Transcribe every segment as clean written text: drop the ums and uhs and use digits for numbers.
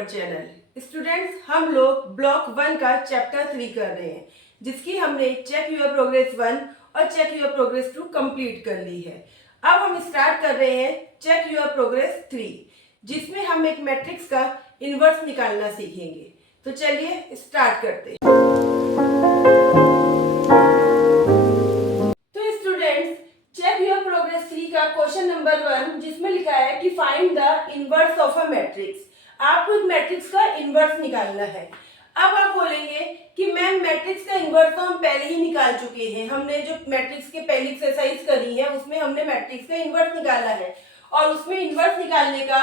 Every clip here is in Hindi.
Our channel. स्टूडेंट्स, हम लोग ब्लॉक 1 का चैप्टर 3 कर रहे हैं, जिसकी हमने चेक योर प्रोग्रेस 1 और चेक योर प्रोग्रेस 2 कंप्लीट कर ली है। अब हम स्टार्ट कर रहे हैं चेक योर प्रोग्रेस 3, जिसमें हम एक मैट्रिक्स का इनवर्स निकालना सीखेंगे। तो चलिए स्टार्ट करते हैं। तो स्टूडेंट्स, चेक योर प्रोग्रेस 3 का क्वेश्चन नंबर 1, जिसमें लिखा है कि find the inverse of a matrix. आपको एक मैट्रिक्स का इनवर्स निकालना है। अब आप बोलेंगे कि मैम मैट्रिक्स का इनवर्स तो हम पहले ही निकाल चुके हैं, हमने जो मैट्रिक्स की पहली एक्सरसाइज करी है उसमें हमने मैट्रिक्स का इनवर्स निकाला है, और उसमें इनवर्स निकालने का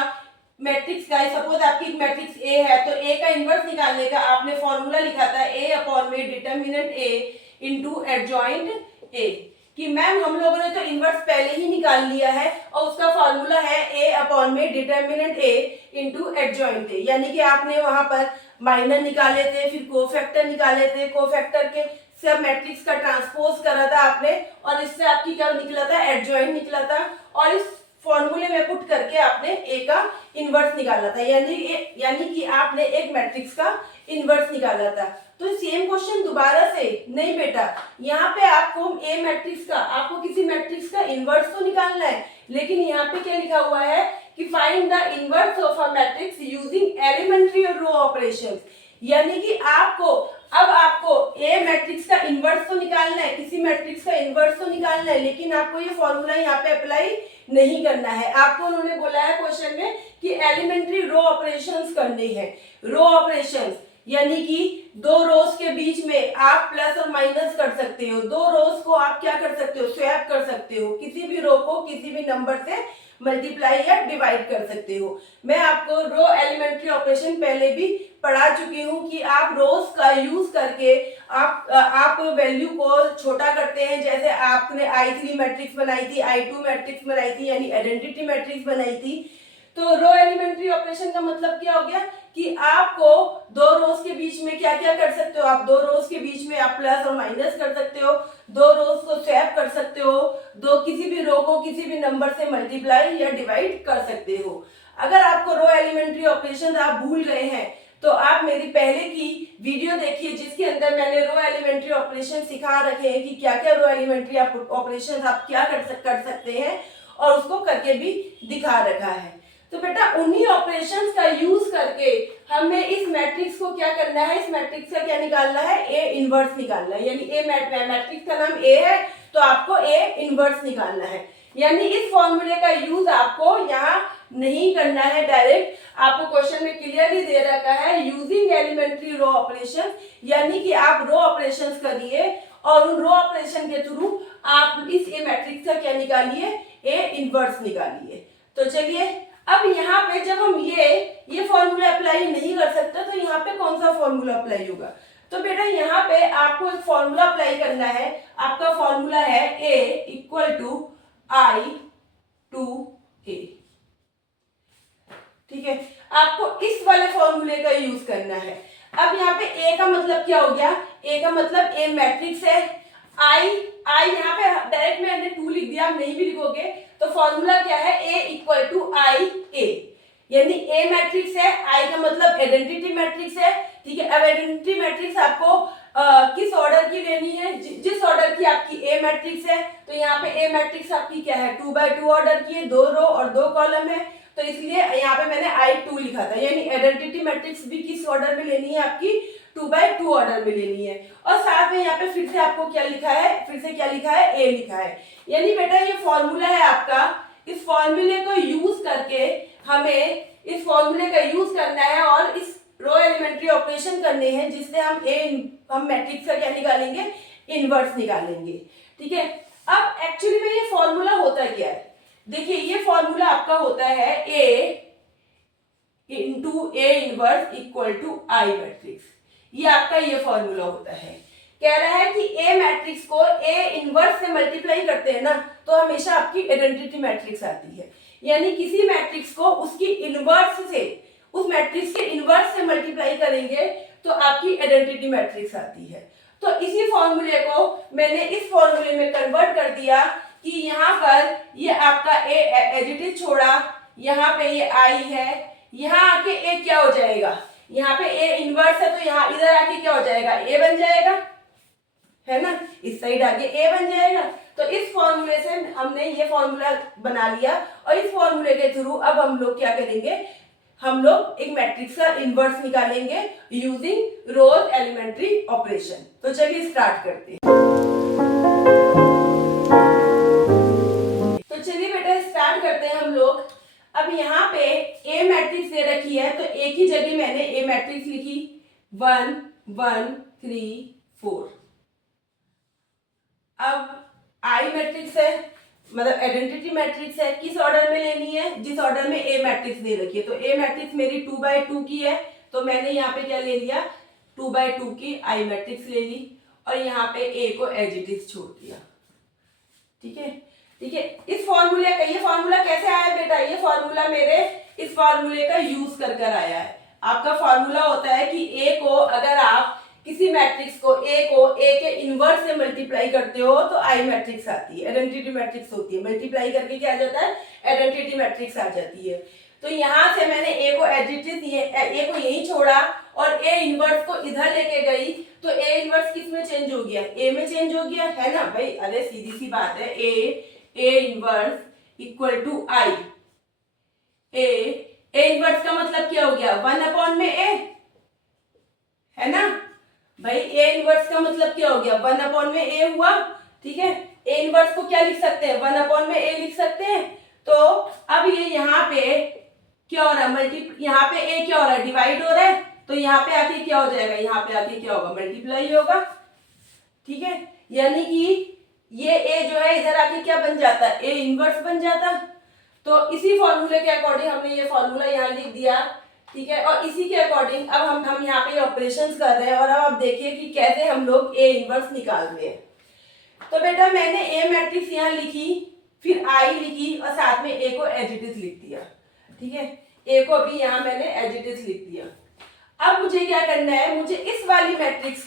मैट्रिक्स का, सपोज आपकी एक मैट्रिक्स ए है तो ए का इनवर्स निकालने का आपने फॉर्मूला लिखा था ए अपॉन में determinant A into adjoint A, कि मैम हम लोगों ने तो इनवर्स पहले ही निकाल लिया है और उसका फॉर्मूला है ए अपॉन में determinant A into adjoint A, यानी कि आपने वहां पर माइनर निकाले थे, फिर कोफैक्टर निकाले थे, कोफैक्टर के सब मैट्रिक्स का ट्रांसपोज करा था आपने, और इससे आपकी क्या निकला था, एडजॉइंट निकला था, और इस फॉर्मूले में पुट करके आपने ए का इनवर्स निकाला था, यानी कि आपने एक मैट्रिक्स का इनवर्स निकाला था। तो सेम क्वेश्चन दोबारा से नहीं बेटा, यहाँ पे आपको ए मैट्रिक्स का, आपको किसी मैट्रिक्स का इनवर्स तो निकालना है, लेकिन यहाँ पे क्या लिखा हुआ है कि find the inverse of a matrix using elementary और रो ऑपरेशंस, यानी कि अब आपको ए मैट्रिक्स का इनवर्स तो निकालना है, किसी मैट्रिक्स का इनवर्स तो निकालना है, लेकिन आपको ये फॉर्मूला यहाँ पे अप्लाई नहीं करना है। आपको उन्होंने बोला है क्वेश्चन में कि एलिमेंट्री रो ऑपरेशंस करने हैं। रो ऑपरेशंस यानी कि दो रोज के बीच में आप प्लस और माइनस कर सकते हो, दो रोज को आप क्या कर सकते हो, स्वैप कर सकते हो, किसी भी रो को किसी भी नंबर से मल्टीप्लाई या डिवाइड कर सकते हो। मैं आपको रो एलिमेंट्री ऑपरेशन पहले भी पढ़ा चुकी हूँ कि आप रोज का यूज करके आप वैल्यू को छोटा करते हैं। जैसे आपने I3 मैट्रिक्स बनाई थी, I2 मैट्रिक्स बनाई थी, यानी आइडेंटिटी मैट्रिक्स बनाई थी। तो रो एलिमेंट्री ऑपरेशन का मतलब क्या हो गया कि आपको दो रोज के बीच में क्या क्या कर सकते हो, आप दो रोज के बीच में आप प्लस और माइनस कर सकते हो, दो रोज को स्वैप कर सकते हो, दो किसी भी रो को किसी भी नंबर से मल्टीप्लाई या डिवाइड कर सकते हो। अगर आपको रो एलिमेंट्री ऑपरेशन आप भूल गए हैं तो आप मेरी पहले की वीडियो देखिए, जिसके अंदर मैंने रो एलिमेंट्री ऑपरेशन सिखा रखे हैं कि क्या क्या रो एलिमेंट्री ऑपरेशन आप क्या कर सकते हैं, और उसको करके भी दिखा रखा है। तो बेटा उन्हीं ऑपरेशंस का यूज करके हमें इस मैट्रिक्स को क्या करना है, इस मैट्रिक्स का क्या निकालना है, ए इनवर्स निकालना है। यानी ए मैट्रिक्स का नाम ए है तो आपको ए इनवर्स निकालना है। यानी इस फॉर्मूले का यूज आपको यहाँ नहीं करना है डायरेक्ट, आपको क्वेश्चन में क्लियरली दे रखा है यूजिंग एलिमेंट्री रो ऑपरेशन, यानी कि आप रो ऑपरेशंस करिए और उन रो ऑपरेशन के थ्रू आप इस ए मैट्रिक्स का क्या निकालिए, ए इनवर्स निकालिए। तो चलिए अब यहाँ पे जब हम ये फॉर्मूला अप्लाई नहीं कर सकते तो यहाँ पे कौन सा फॉर्मूला अप्लाई होगा, तो बेटा यहाँ पे आपको एक फॉर्मूला अप्लाई करना है। आपका फॉर्मूला है A equal to I to A, ठीक है, आपको इस वाले फॉर्मूले का यूज करना है। अब यहाँ पे A का मतलब क्या हो गया, A का मतलब A मैट्रिक्स है, I यहाँ पे डायरेक्ट मैंने 2 लिख दिया, आप नहीं भी लिखोगे तो फॉर्मूला क्या है, A equal to I A, यानी A मैट्रिक्स है, I का मतलब आइडेंटिटी मैट्रिक्स है, ठीक है। अब आइडेंटिटी मैट्रिक्स आपको किस ऑर्डर की लेनी है, जिस ऑर्डर की आपकी A मैट्रिक्स है, तो यहाँ पे A मैट्रिक्स आपकी क्या है, 2x2 ऑर्डर की है, 2 रो और 2 कॉलम है, तो इसलिए यहाँ पे मैंने I2 लिखा था। यानी आइडेंटिटी मैट्रिक्स भी किस ऑर्डर में लेनी है, आपकी 2x2 ऑर्डर में लेनी है। और साथ में यहाँ पे फिर से आपको क्या लिखा है, फिर से क्या लिखा है, A लिखा है। यानी बेटा ये फॉर्मूला है आपका, इस फॉर्मूले को यूज करके हमें इस फॉर्मूले का यूज करना है और इस रो एलिमेंट्री ऑपरेशन करने हैं, जिससे हम मैट्रिक्स का क्या निकालेंगे, इनवर्स निकालेंगे, ठीक है। अब एक्चुअली में ये फॉर्मूला होता क्या है, देखिए ये फॉर्मूला आपका होता है A into A inverse equal to I matrix, ये आपका ये फॉर्मूला होता है। कह रहा है कि ए मैट्रिक्स को ए इनवर्स से मल्टीप्लाई करते हैं ना तो हमेशा आपकी आइडेंटिटी मैट्रिक्स आती है, यानी किसी मैट्रिक्स को उसकी इनवर्स से, उस मैट्रिक्स के इनवर्स से मल्टीप्लाई करेंगे तो आपकी आइडेंटिटी मैट्रिक्स आती है। तो इसी फॉर्मूले को मैंने इस फॉर्मूले में कन्वर्ट कर दिया कि यहाँ पर ये आपका ए एज इट इज छोड़ा, यहाँ पे ये आई है, यहाँ आके ए क्या हो जाएगा, यहाँ पे ए इनवर्स है तो यहाँ इधर आके क्या हो जाएगा, ए बन जाएगा, है ना, इस साइड आगे ए बन जाएगा। तो इस फॉर्मूले से हमने ये फॉर्मूला बना लिया और इस फॉर्मूले के थ्रू अब हम लोग क्या करेंगे, हम लोग एक मैट्रिक्स का इनवर्स निकालेंगे यूजिंग रोज एलिमेंट्री ऑपरेशन। तो चलिए स्टार्ट करते हैं। तो चलिए बेटा स्टार्ट करते हैं हम लोग। अब यहाँ पे ए मैट्रिक्स दे रखी है तो एक ही जगह मैंने ए मैट्रिक्स लिखी 1 1 3 4। अब आई मैट्रिक्स है, मतलब आइडेंटिटी मैट्रिक्स है, किस ऑर्डर में लेनी है, जिस ऑर्डर में ए मैट्रिक्स दे रखी है। तो ए मैट्रिक्स मेरी 2/2 की है तो मैंने यहाँ पे क्या ले लिया, 2/2 की आई मैट्रिक्स ले ली और यहाँ पे ए को एज इट इज छोड़ दिया। ठीक है, ठीक है। इस फॉर्मूले का, ये फॉर्मूला कैसे आया बेटा, ये फॉर्मूला मेरे इस फॉर्मूले का यूज कर आया है। आपका फॉर्मूला होता है कि ए को अगर आप किसी मैट्रिक्स को ए के इनवर्स से मल्टीप्लाई करते हो तो आई मैट्रिक्स आती है, आइडेंटिटी मैट्रिक्स होती है। मल्टीप्लाई करके क्या आ जाता है, आइडेंटिटी मैट्रिक्स आ जाती है। तो यहां से मैंने ए को ए को यहीं छोड़ा और ए इनवर्स को इधर लेके गई तो ए इनवर्स किस में चेंज हो गया, ए में चेंज हो गया, है ना भाई। अरे सीधी सी बात है, A inverse equal to I. A inverse का मतलब क्या हो गया, 1 में ए, है ना भाई। ए इनवर्स का मतलब क्या हो गया, 1 में ए हुआ। ठीक है, ए इनवर्स को क्या लिख सकते हैं, 1 में ए लिख सकते हैं। तो अब ये यहाँ पे क्या हो रहा है, यहाँ पे ए क्या हो रहा है, डिवाइड हो रहा है। तो यहाँ पे आके क्या हो जाएगा, यहाँ पे आके क्या होगा, मल्टीप्लाई होगा। ठीक है, यानी कि ये ए जो है इधर आके क्या बन जाता, ए इनवर्स बन जाता। तो इसी फॉर्मूले के अकॉर्डिंग हमने ये फॉर्मूला यहाँ लिख दिया। ठीक है, और इसी के अकॉर्डिंग अब हम यहाँ पे ऑपरेशंस कर रहे हैं और अब आप देखिए कि कैसे हम लोग ए इनवर्स निकाल रहे हैं। तो बेटा मैंने ए मैट्रिक्स यहाँ लिखी, फिर आई लिखी और साथ में ए को एज इट इज लिख दिया। ठीक है, ए को अभी यहाँ मैंने एज इट इज लिख दिया। अब मुझे क्या करना है, मुझे इस वाली मैट्रिक्स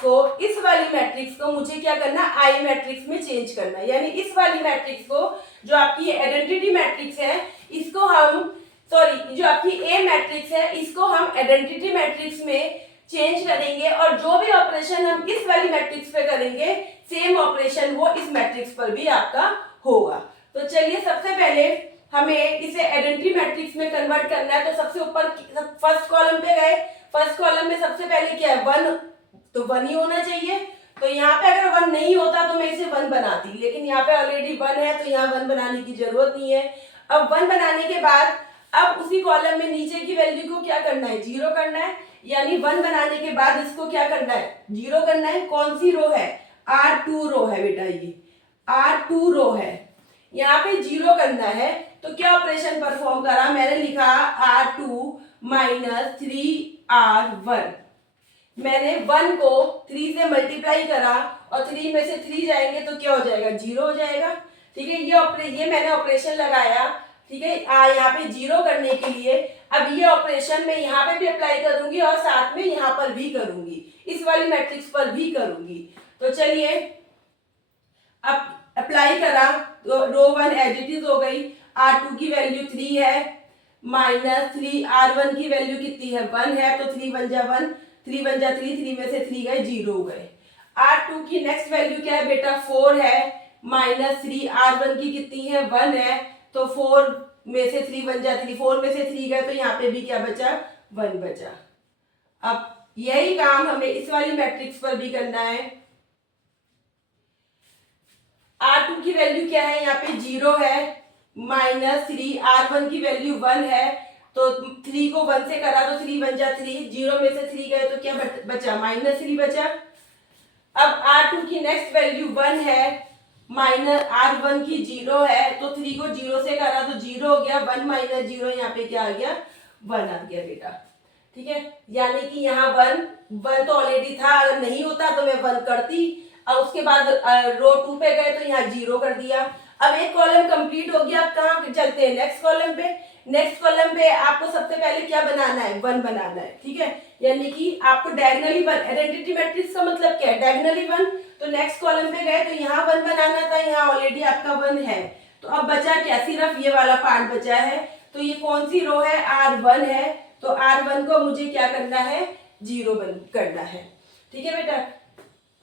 को मुझे क्या करना, आई मैट्रिक्स में चेंज करना है। यानी इस वाली मैट्रिक्स को, जो आपकी आइडेंटिटी मैट्रिक्स है, इसको हम जो आपकी ए मैट्रिक्स है इसको हम आइडेंटिटी मैट्रिक्स में चेंज करेंगे और जो भी ऑपरेशन हम इस वाली मैट्रिक्स पे करेंगे सेम ऑपरेशन वो इस मैट्रिक्स पर भी आपका होगा। तो चलिए सबसे पहले हमें इसे आइडेंटिटी मैट्रिक्स में कन्वर्ट करना है। तो सबसे ऊपर फर्स्ट कॉलम पे गए, फर्स्ट कॉलम में सबसे पहले क्या है, 1, तो 1 ही होना चाहिए। तो यहाँ पे अगर 1 नहीं होता तो मैं इसे 1 बनाती, लेकिन यहाँ पे ऑलरेडी 1 है तो यहाँ 1 बनाने की जरूरत नहीं है। अब 1 बनाने के बाद अब उसी कॉलम में नीचे की वैल्यू को क्या करना है, 0 करना है। यानी 1 बनाने के बाद इसको क्या करना है, 0 करना है। कौन सी रो है, R2 रो है बेटा, ये R2 रो है, यहाँ पे 0 करना है। तो क्या ऑपरेशन परफॉर्म करा, मैंने लिखा R2 माइनस 3R1। मैंने 1 को 3 से मल्टीप्लाई करा और 3 में से 3 जाएंगे तो क्या हो जाएगा, 0 हो जाएगा। ठीक है, ये मैंने ऑपरेशन लगाया। ठीक है, यहाँ पे 0 करने के लिए अब ये ऑपरेशन मैं यहाँ पे भी अप्लाई करूंगी और साथ में यहाँ पर भी करूंगी, इस वाली मैट्रिक्स पर भी करूंगी। तो चलिए अब अप्लाई करा तो रो 1 एज इट इज हो गई। R2 की वैल्यू 3 है, माइनस 3R1 की वैल्यू कितनी है, 1 है। तो 3 1 जा 1, 3 1 जा 3, 3 में से 3 गए, 0 हो गए। R2 की नेक्स्ट वैल्यू क्या है बेटा, 4 है, माइनस 3R1 की कितनी है, 1 है। तो 4 में से 3 1 जा 3, 4 में से 3 गए तो यहाँ पे भी क्या बचा, 1 बचा। अब यही काम हमें इस वाली मैट्रिक्स पर भी करना है। R2 की वैल्यू क्या है, यहाँ पे 0 है, माइनस 3R1 की वैल्यू 1 है। तो 3 को 1 से करा तो 3 1 जा 3, 0 में से 3 गए तो क्या बचा, -3 बचा। अब R2 की नेक्स्ट वैल्यू 1 है, माइनस R1 की 0 है। तो 3 को 0 से करा तो 0 हो गया, 1 माइनस 0 यहाँ पे क्या आ गया, 1 आ गया बेटा। ठीक है, यानी कि यहाँ 1 तो ऑलरेडी था, अगर नहीं होता तो मैं 1 करती और उसके बाद रो 2 पे गए तो यहाँ 0 कर दिया। अब एक कॉलम कंप्लीट हो गया। अब कहाँ चलते हैं, नेक्स्ट कॉलम पे। नेक्स्ट कॉलम पे आपको सबसे पहले क्या बनाना है, 1 बनाना है। ठीक है, यानी कि आपको डायगोनली 1, आइडेंटिटी मैट्रिक्स का मतलब क्या है, डायगोनली 1। तो नेक्स्ट कॉलम पे गए तो यहाँ 1 बनाना था, यहाँ ऑलरेडी आपका 1 है। तो अब बचा क्या, सिर्फ ये वाला पार्ट बचा है। तो ये कौन सी रो है, R1 है। तो R1 को मुझे क्या करना है, 0 करना है। ठीक है बेटा।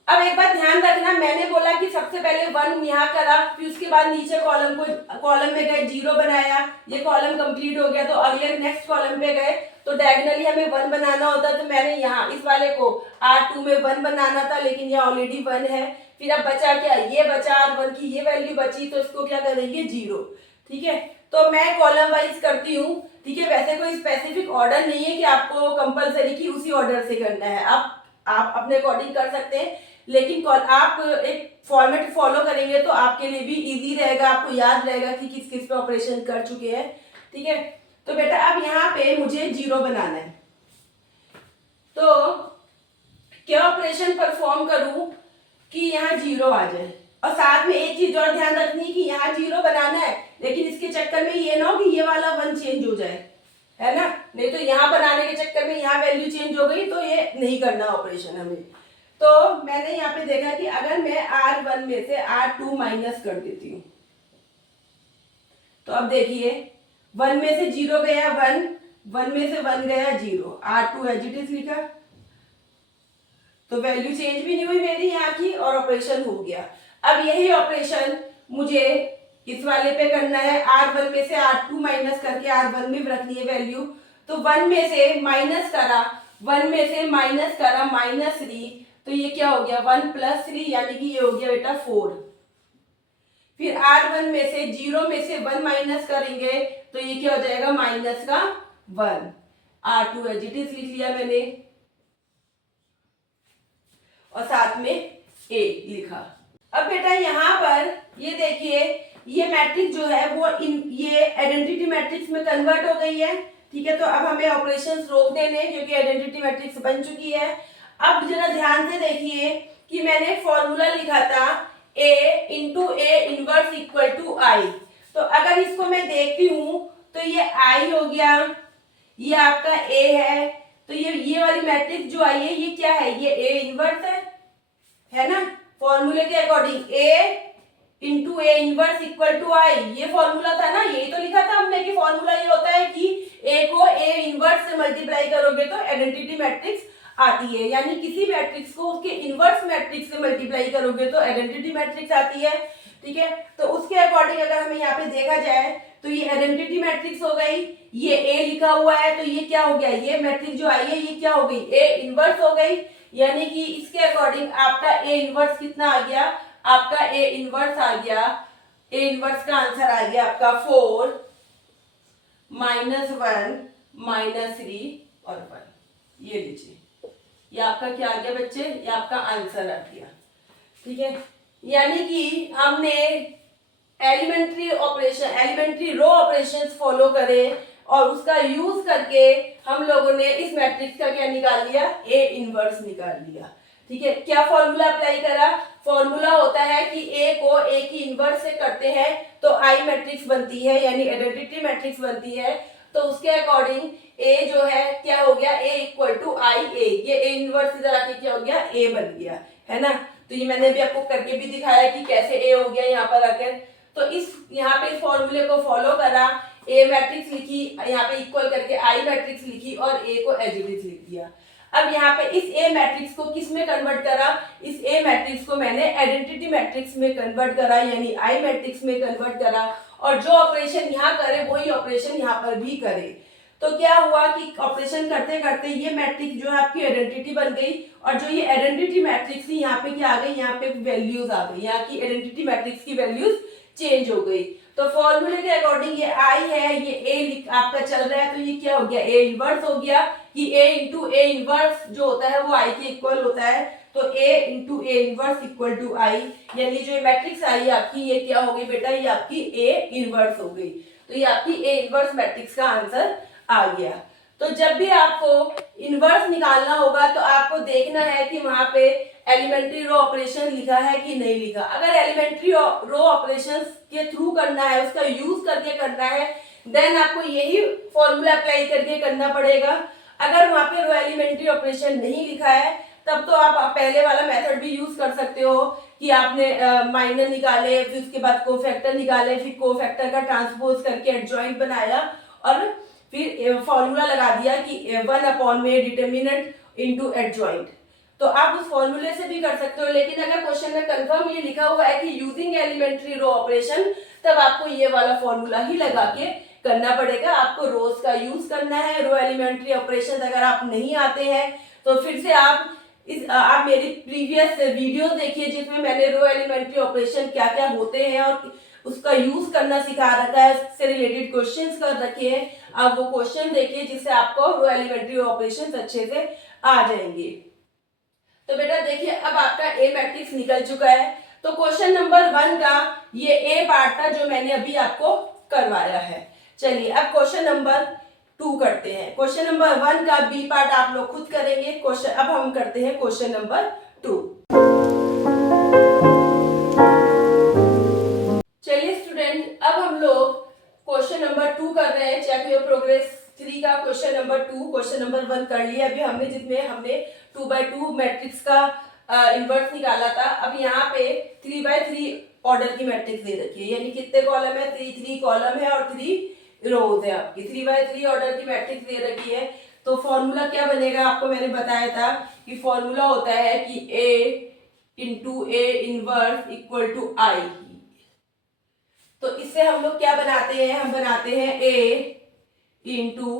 अब एक बात ध्यान रखना, मैंने बोला कि सबसे पहले 1 यहाँ करा, फिर उसके बाद नीचे कॉलम में गए, 0 बनाया, ये कॉलम कंप्लीट हो गया, तो अगले नेक्स्ट कॉलम पे गए, तो डायगोनली हमें 1 बनाना होता, तो मैंने यहाँ इस वाले को R2 में 1 बनाना था, लेकिन यहाँ ऑलरेडी 1 है। फिर अब बचा क्या, ये बचा R1 की ये वैल्यू बची, तो इसको क्या करेंगे, 0। ठीक है, तो मैं कॉलम वाइज करती हूँ। ठीक है, वैसे कोई स्पेसिफिक ऑर्डर नहीं है कि आपको कंपलसरी कि उसी ऑर्डर से करना है, आप अपने अकॉर्डिंग कर सकते हैं, लेकिन आप एक फॉर्मेट फॉलो करेंगे तो आपके लिए भी इजी रहेगा, आपको याद रहेगा कि किस किस पे ऑपरेशन कर चुके हैं। ठीक है, तो बेटा अब यहाँ पे मुझे 0 बनाना है, तो क्या ऑपरेशन परफॉर्म करूं कि यहाँ 0 आ जाए। और साथ में एक चीज और ध्यान रखनी है कि यहाँ 0 बनाना है, लेकिन इसके चक्कर में ये ना हो कि ये वाला 1 चेंज हो जाए, है ना, नहीं तो यहाँ बनाने के चक्कर में यहाँ वैल्यू चेंज हो गई तो ये नहीं करना ऑपरेशन हमें। तो मैंने यहाँ पे देखा कि अगर मैं R1 में से R2 माइनस कर देती हूँ, तो अब देखिए 1 में से 0 गया 1, 1 में से 1 गया 0, R2 एज इट इज लिखा, तो वैल्यू चेंज भी नहीं हुई मेरी यहाँ की और ऑपरेशन हो गया। अब यही ऑपरेशन मुझे इस वाले पे करना है, R1 में से R2 माइनस करके R1 में रखनी है वैल्यू, तो 1 में से माइनस करा, 1 में से माइनस करा -3, तो ये क्या हो गया 1 + 3, यानी कि ये हो गया बेटा 4। फिर R1 में से 0 में से 1 माइनस करेंगे तो ये क्या हो जाएगा -1, R2 एज इट इज लिख लिया मैंने और साथ में A लिखा। अब बेटा यहाँ पर ये देखिए, ये मैट्रिक्स जो है वो ये आइडेंटिटी मैट्रिक्स में कन्वर्ट हो गई है। ठीक है, तो अब हमें ऑपरेशंस रोक देने क्योंकि आइडेंटिटी मैट्रिक्स बन चुकी है। अब जरा ध्यान से देखिए कि मैंने फॉर्मूला लिखा था A × A इनवर्स = I, तो अगर इसको मैं देखती हूँ तो ये I हो गया, ये आपका A है, तो ये वाली मैट्रिक्स जो आई है ये क्या है, ये A इनवर्स है ना, फॉर्मूले के according A × A inverse = I, ये फॉर्मूला था ना, यही तो लिखा था हमने कि फॉर्मूला ये होता है कि A को A इनवर्स से मल्टीप्लाई करोगे तो आइडेंटिटी मैट्रिक्स आती है, यानी किसी मैट्रिक्स को उसके इनवर्स मैट्रिक्स से मल्टीप्लाई करोगे तो आइडेंटिटी मैट्रिक्स आती है। ठीक है, तो उसके अकॉर्डिंग अगर हमें यहाँ पे देखा जाए तो ये आइडेंटिटी मैट्रिक्स हो गई, ये A लिखा हुआ है, तो ये क्या हो गया, ये मैट्रिक्स जो आई है ये क्या हो गई, A इनवर्स हो गई, यानी कि इसके अकॉर्डिंग आपका A इनवर्स कितना आ गया, आपका A इनवर्स आ गया, A इनवर्स का आंसर आ गया आपका 4 -1 -3 और 1। ये लीजिए, ये आपका क्या आ गया बच्चे, ये आपका आंसर आ गया। ठीक है, यानी कि हमने एलिमेंट्री रो ऑपरेशंस फॉलो करे और उसका यूज करके हम लोगों ने इस मैट्रिक्स का क्या निकाल लिया, A इनवर्स निकाल लिया। ठीक है, क्या फॉर्मूला अप्लाई करा, फॉर्मूला होता है कि A को A की इनवर्स से करते हैं तो I मैट्रिक्स बनती है, यानी आइडेंटिटी मैट्रिक्स बनती है, तो उसके अकॉर्डिंग A जो है क्या हो गया, A = IA, ये A इनवर्स इधर आके क्या हो गया, A बन गया, है ना। तो ये मैंने भी आपको करके भी दिखाया कि कैसे A हो गया यहाँ पर आकर। तो यहाँ पे इस फॉर्मूले को फॉलो करा, A मैट्रिक्स लिखी, यहाँ पे इक्वल करके I मैट्रिक्स लिखी और A को एज इट इज लिख दिया। अब यहाँ पे इस A मैट्रिक्स को किस में कन्वर्ट करा, इस A मैट्रिक्स को मैंने आइडेंटिटी मैट्रिक्स में कन्वर्ट करा, यानी I मैट्रिक्स में कन्वर्ट करा, और जो ऑपरेशन यहाँ करे वही ऑपरेशन यहाँ पर भी करे। तो क्या हुआ कि ऑपरेशन करते करते ये मैट्रिक्स जो है आपकी आइडेंटिटी बन गई, और जो ये आइडेंटिटी मैट्रिक्स थी यहाँ पे क्या आ गई, यहाँ पे वैल्यूज आ गई, यहाँ की आइडेंटिटी मैट्रिक्स की वैल्यूज चेंज हो गई। तो फॉर्मूले के अकॉर्डिंग ये I है, ये A आपका चल रहा है, तो ये क्या हो गया, A इनवर्स हो गया कि A × A इनवर्स जो होता है वो I के इक्वल होता है, तो A × A इनवर्स = I, यानी जो मैट्रिक्स आई आपकी ये क्या हो गई बेटा, ये आपकी A इनवर्स हो गई, तो ये आपकी A इनवर्स मैट्रिक्स का आंसर आ गया। तो जब भी आपको इनवर्स निकालना होगा तो आपको देखना है कि वहां पे एलिमेंट्री रो ऑपरेशन लिखा है कि नहीं लिखा। अगर एलिमेंट्री रो ऑपरेशंस के थ्रू करना है, उसका यूज करके करना है, देन आपको यही फॉर्मूला अप्लाई करके करना पड़ेगा। अगर वहां पे रो एलिमेंट्री ऑपरेशन नहीं लिखा है तब तो आप पहले वाला मेथड भी यूज कर सकते हो कि आपने माइनर निकाले, फिर उसके बाद कोफैक्टर निकाले, फिर कोफैक्टर का ट्रांसपोज करके एडजॉइंट बनाया और फिर फॉर्मूला लगा दिया कि 1 में डिटर्मिनेंट इंटू एडजॉइंट। तो आप उस फॉर्मूले से भी कर सकते हो, लेकिन अगर क्वेश्चन में कंफर्म ये लिखा हुआ है कि यूजिंग एलिमेंट्री रो ऑपरेशन, तब आपको ये वाला फॉर्मूला ही लगा के करना पड़ेगा। आपको रोज का यूज करना है। रो एलिमेंट्री ऑपरेशन अगर आप नहीं आते हैं तो फिर से आप मेरी प्रीवियस वीडियो देखिए जिसमें मैंने रो एलिमेंट्री ऑपरेशन क्या क्या होते हैं और उसका यूज करना सिखा रखा है, उससे रिलेटेड क्वेश्चंस कर रखे हैं। आप वो क्वेश्चन देखिए जिससे आपको रो एलिमेंट्री ऑपरेशंस अच्छे से आ जाएंगे। तो बेटा देखिए अब आपका ए मैट्रिक्स निकल चुका है। तो क्वेश्चन नंबर 1 का ये ए पार्ट था जो मैंने अभी आपको करवाया है। चलिए अब क्वेश्चन नंबर 2 करते हैं। क्वेश्चन नंबर 1 का बी पार्ट आप लोग खुद करेंगे। क्वेश्चन अब हम करते हैं क्वेश्चन नंबर 2। चलिए स्टूडेंट अब हम लोग क्वेश्चन नंबर 2 कर रहे हैं। चेक योर प्रोग्रेस 3 का क्वेश्चन नंबर 2। क्वेश्चन नंबर 1 कर लिया अभी हमने, जिसमें हमने 2x2 मैट्रिक्स का इन्वर्स निकाला था। अब यहाँ पे 3x3 ऑर्डर की मैट्रिक्स दे रखी है, यानी कितने कॉलम है, 3 कॉलम है और 3 रोज है आपकी। 3x3 ऑर्डर की मैट्रिक्स दे रखी है। तो फॉर्मूला क्या बनेगा, आपको मैंने बताया था कि फॉर्मूला होता है कि A into A inverse equal to I. तो इससे हम लोग क्या बनाते हैं, हम बनाते हैं A इंटू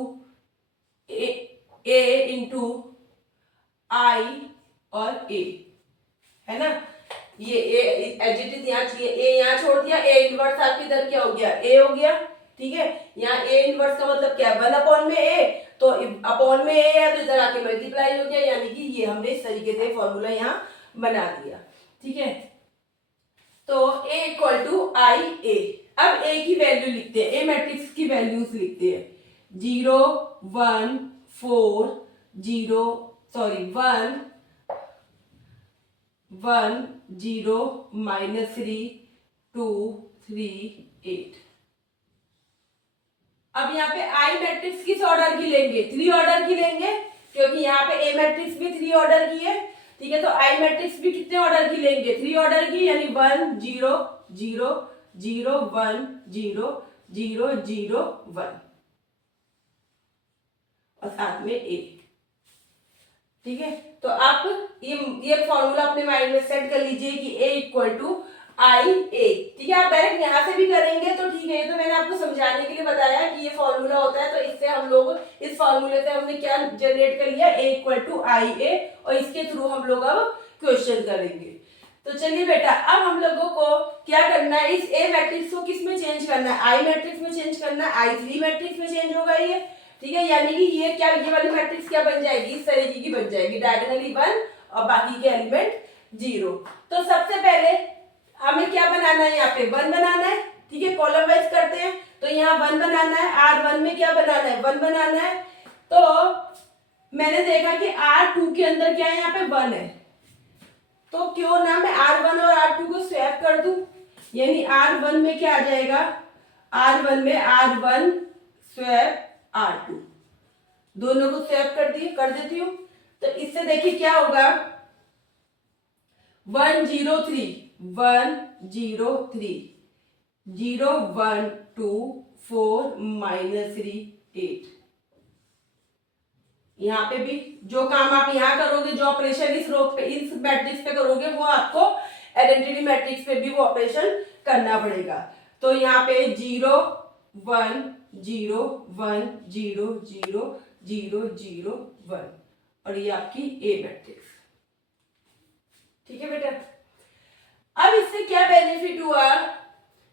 आई और A, है ना। ये एडजेक्टिव यहाँ चाहिए, A यहाँ छोड़ दिया, A इनवर्स आपकी इधर क्या हो गया, A हो गया। ठीक है, यहाँ A इनवर्स का मतलब क्या है, 1 में A, तो अपॉन में A है तो इधर आके मल्टीप्लाई हो गया, यानी कि ये हमने इस तरीके से फॉर्मूला यहाँ बना दिया। ठीक है, तो A इक्वल टू आई ए। अब A की वैल्यू लिखते हैं, A मैट्रिक्स की वैल्यूज लिखते हैं। 0 1 4 0 सॉरी 1 1 0 -3 2 3 8। अब यहाँ पे आई मैट्रिक्स किस ऑर्डर की लेंगे, 3 ऑर्डर की लेंगे, क्योंकि यहाँ पे ए मैट्रिक्स भी 3 ऑर्डर की है। ठीक है, तो आई मैट्रिक्स भी कितने ऑर्डर की लेंगे, 3 ऑर्डर की, यानी 1 0 0 0 1 0 0 0 1 और साथ में ए। ठीक है, तो आप ये फॉर्मूला अपने माइंड में सेट कर लीजिए कि ए इक्वल टू आई ए। ठीक है, आप डायरेक्ट यहां से भी करेंगे तो ठीक है, तो मैंने आपको समझाने के लिए बताया कि ये फॉर्मूला होता है। तो इससे हम लोग इस फॉर्मूले से हमने क्या जनरेट कर लिया, ए इक्वल टू आई ए, और इसके थ्रू हम लोग अब क्वेश्चन करेंगे। तो चलिए बेटा अब हम लोगों को क्या करना है, इस ए मैट्रिक्स को किस में चेंज करना है, आई मैट्रिक्स में चेंज करना है। I3 मैट्रिक्स में चेंज होगा ये। ठीक है, यानी कि ये क्या, ये वाली मैट्रिक्स क्या बन जाएगी, इस तरीके की बन जाएगी, डायगोनली 1 और बाकी के एलिमेंट 0। तो सबसे पहले हमें क्या बनाना है, यहाँ पे 1 बनाना है। ठीक है, कॉलम वाइज करते हैं। तो यहाँ 1 बनाना है, R1 में क्या बनाना है, 1 बनाना है। तो मैंने देखा कि R2 के अंदर क्या है, यहाँ पे 1 है, तो क्यों ना मैं R1 और R2 को स्वैप कर दूं, यानी R1 में क्या आ जाएगा, R1 में R1 स्वैप R2, दोनों को स्वैप कर देती हूँ। तो इससे देखिए क्या होगा, 1 0 3 1 0 3 0 1 2 4 -3 8। यहाँ पे भी जो काम आप यहाँ करोगे, जो ऑपरेशन इस रो पे, इस मैट्रिक्स पे करोगे, वो आपको आइडेंटिटी मैट्रिक्स पे भी वो ऑपरेशन करना पड़ेगा। तो यहाँ पे 0 1 0 1 0 0 0 0 1 और ये आपकी ए मैट्रिक्स। ठीक है बेटा, अब इससे क्या बेनिफिट हुआ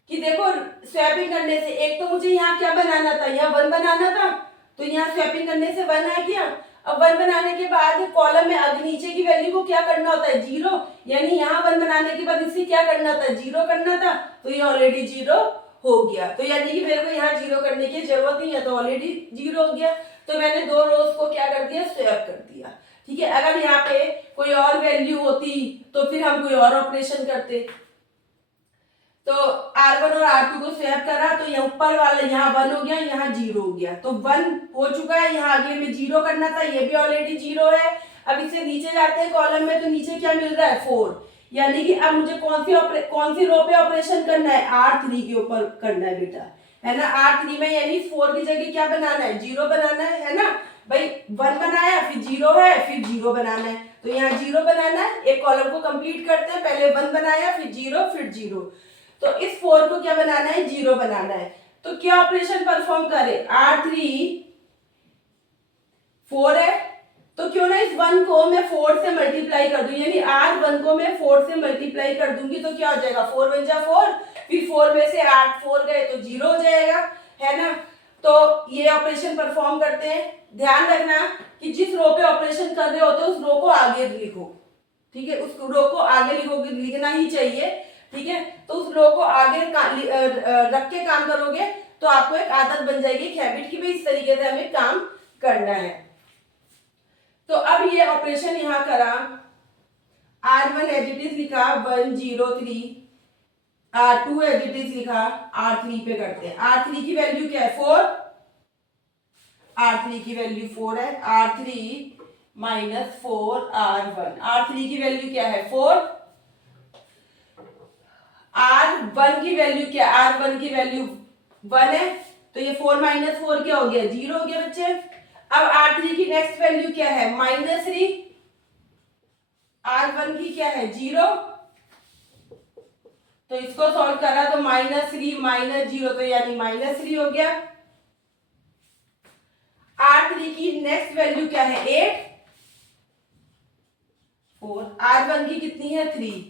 कि देखो स्वैपिंग करने से, एक तो मुझे यहाँ क्या बनाना था, यहाँ 1 बनाना था, तो यहाँ स्वैपिंग करने से 1 आ गया। अब 1 बनाने के बाद कॉलम में अब नीचे की वैल्यू को क्या करना होता है, 0, यानी यहाँ 1 बनाने के बाद इसे क्या करना था, 0 करना था, तो ये ऑलरेडी 0 हो गया। तो यानी कि मेरे को यहाँ 0 करने की जरूरत नहीं है, तो ऑलरेडी 0 हो गया। तो मैंने 2 रोज को क्या कर दिया, स्वैप कर दिया। ठीक है, अगर यहाँ पे कोई और वैल्यू होती तो फिर हम कोई और ऑपरेशन करते। तो R1 और R2 को स्वैप करा, तो यहाँ ऊपर वाला यहाँ 1 हो गया, यहाँ 0 हो गया, तो 1 हो चुका है। यहाँ आगे में 0 करना था, ये भी ऑलरेडी 0 है। अब इसे नीचे जाते हैं कॉलम में, तो नीचे क्या मिल रहा है, 4, यानी कि अब मुझे कौन सी रो पे ऑपरेशन करना है, R3 के ऊपर करना है बेटा। है ना। R3 में यानी 4 की जगह क्या बनाना है, 0 बनाना है ना भाई। 1 बनाया फिर 0 है फिर 0 बनाना है, तो यहाँ 0 बनाना है। एक कॉलम को कंप्लीट करते हैं, पहले 1 बनाया फिर 0 फिर 0, तो इस 4 को क्या बनाना है, 0 बनाना है। तो क्या ऑपरेशन परफॉर्म करे, R3 4 है, तो क्यों ना इस 1 को मैं 4 से मल्टीप्लाई कर दूं, यानी R1 को मैं 4 से मल्टीप्लाई कर दूंगी तो क्या हो जाएगा, 4 1 जा 4, फिर 4 में से 8 4 गए तो 0 हो जाएगा, है ना। तो ये ऑपरेशन परफॉर्म करते हैं। ध्यान रखना कि जिस रो पे ऑपरेशन कर रहे होते हो उस रो को आगे लिखो, ठीक है, उस रो को आगे लिखोगे, लिखना ही चाहिए, ठीक है। तो उस रो को आगे रख के काम करोगे तो आपको एक आदत बन जाएगी, एक हैबिट की भी इस तरीके से हमें काम करना है। तो अब ये ऑपरेशन यहां करा, R1 एज इट इज लिखा 103, R2 एज इट इज लिखा, R3 पे करते हैं। R3 की वैल्यू क्या है, 4, R3 की वैल्यू 4 है, R3 माइनस 4 R1, R3 की वैल्यू क्या है 4, R1 की वैल्यू क्या, R1 की वैल्यू 1 है, तो ये 4 माइनस 4 क्या हो गया, 0 हो गया बच्चे। अब R3 की नेक्स्ट वैल्यू क्या है, -3, R1 की क्या है 0, तो इसको सॉल्व करा तो -3 माइनस 0, तो यानी -3 हो गया। R3 की नेक्स्ट वैल्यू क्या है 8, 4, R1 की कितनी है 3,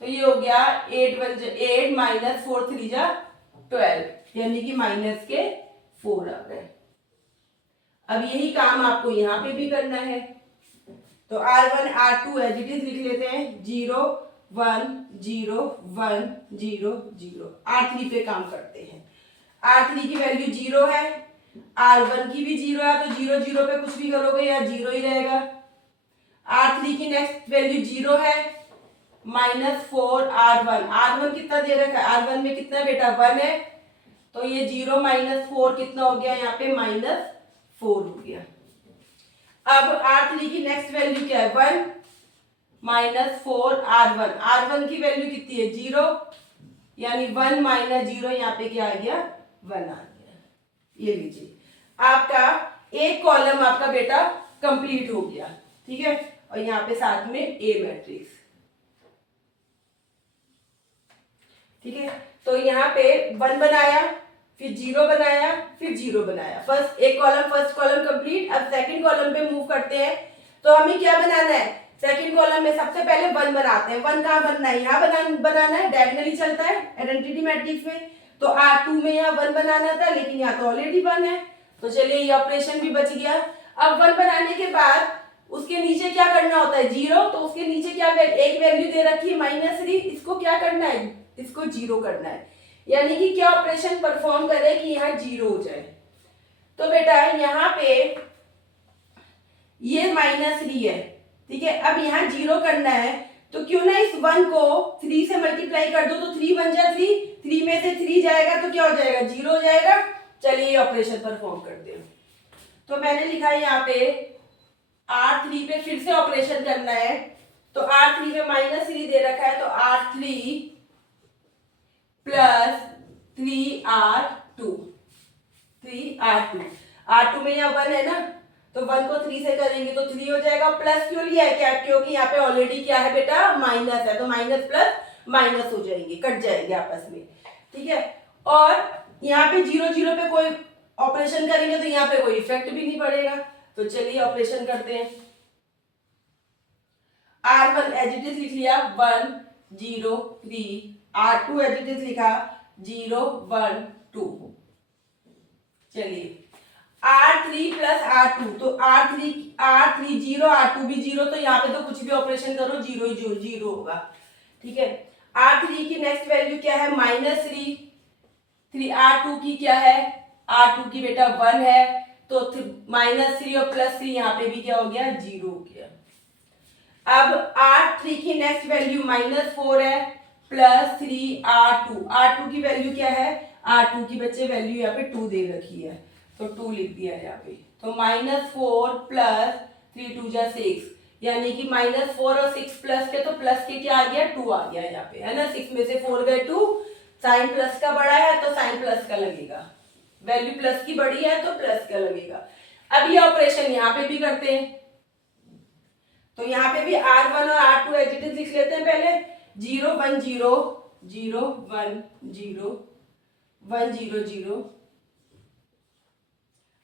तो ये हो गया 8 माइनस 4 3 जा 12, यानी कि माइनस के 4 आ गए। अब यही काम आपको यहां पे भी करना है, तो R1 R2 as it is लिख लेते हैं, 0 1 0 1 0 0। R3 पे काम करते हैं, R3 की वैल्यू 0 है, R1 की भी 0 है, तो 0 0 पे कुछ भी करोगे या 0 ही रहेगा। R3 की नेक्स्ट वैल्यू 0 है, -4 R1, R1 कितना दे रखा है, R1 में कितना बेटा 1 है, तो ये 0 माइनस 4 कितना हो गया, यहाँ पे -4 हो गया। अब R3 की नेक्स्ट वैल्यू क्या है 1, -4 R1, R1 की वैल्यू कितनी है 0, यानी 1 माइनस 0, यहाँ पे क्या आ गया 1 आ गया। ये लीजिए आपका एक कॉलम आपका बेटा कंप्लीट हो गया, ठीक है, और यहाँ पे साथ में ए मैट्रिक्स, ठीक है। तो यहाँ पे 1 बनाया फिर 0 बनाया फिर 0 बनाया, फर्स्ट एक कॉलम फर्स्ट कॉलम कंप्लीट। अब सेकंड कॉलम पे मूव करते हैं, तो हमें क्या बनाना है, सेकंड कॉलम में सबसे पहले 1 बनाते हैं। 1 कहाँ बनना है, यहाँ बनाना है, डायगोनली चलता है आइडेंटिटी मैट्रिक्स में, तो R2 में यहाँ 1 बनाना था, लेकिन यहाँ तो ऑलरेडी 1 है, तो चलिए ये ऑपरेशन भी बच गया। अब 1 बनाने के बाद उसके नीचे क्या करना होता है 0, तो उसके नीचे क्या एक वैल्यू दे रखी है -3, इसको क्या करना है, इसको 0 करना है, यानी कि क्या ऑपरेशन परफॉर्म करे कि यहाँ 0 हो जाए। तो बेटा यहाँ पे ये -3 है, ठीक है। अब यहाँ 0 करना है, तो क्यों ना इस 1 को 3 से मल्टीप्लाई कर दो, तो 3 1 जा 3, 3 में से 3 जाएगा तो क्या हो जाएगा 0 हो जाएगा। चलिए ये ऑपरेशन परफॉर्म करते हैं, तो मैंने लिखा है यहाँ पे R3 पे फिर से ऑपरेशन करना है, तो R3 पे -3 दे रखा है, तो R3 plus 3R2, 3R2, R2 में यहाँ 1 है ना, तो 1 को 3 से करेंगे तो 3 हो जाएगा। प्लस क्यों लिया है, क्या, क्योंकि यहाँ पे ऑलरेडी क्या है बेटा माइनस है, तो माइनस प्लस माइनस हो जाएंगे, कट जाएंगे आपस में, ठीक है। और यहाँ पे 0 0 पे कोई ऑपरेशन करेंगे तो यहाँ पे कोई इफेक्ट भी नहीं पड़ेगा, तो चलिए ऑपरेशन करते हैं। R1 एज इट इज लिख लिया 1 0 3, R2 एज इट इज लिखा 0 1 2। चलिए R3 प्लस R2, तो R3 0 R2 भी 0, तो यहाँ पे तो कुछ भी ऑपरेशन करो 0 ही 0 होगा, ठीक है। R3 की नेक्स्ट वैल्यू क्या है -3, R2 की क्या है, R2 की बेटा 1 है, तो -3 और +3 यहाँ पे भी क्या हो गया 0 हो गया। अब R3 की नेक्स्ट वैल्यू -4 है, +3 R2 की वैल्यू क्या है, R2 की बच्चे वैल्यू यहाँ पे 2 दे रखी है, तो 2 लिख दिया यहाँ पे, तो -4 + 3 2 जा 6, यानी कि -4 और 6 प्लस के, तो प्लस के क्या आ गया 2 आ गया यहाँ पे, है ना, 6 में से 4 गए 2, साइन प्लस का बड़ा है तो साइन प्लस का लगेगा, वैल्यू प्लस की बड़ी है तो प्लस का लगेगा। अब ये ऑपरेशन यहाँ पे भी करते हैं, तो यहाँ पे भी R1 और R2 एज इट इज लिख लेते हैं पहले। 0 1 0 0 1 0 1 0 0।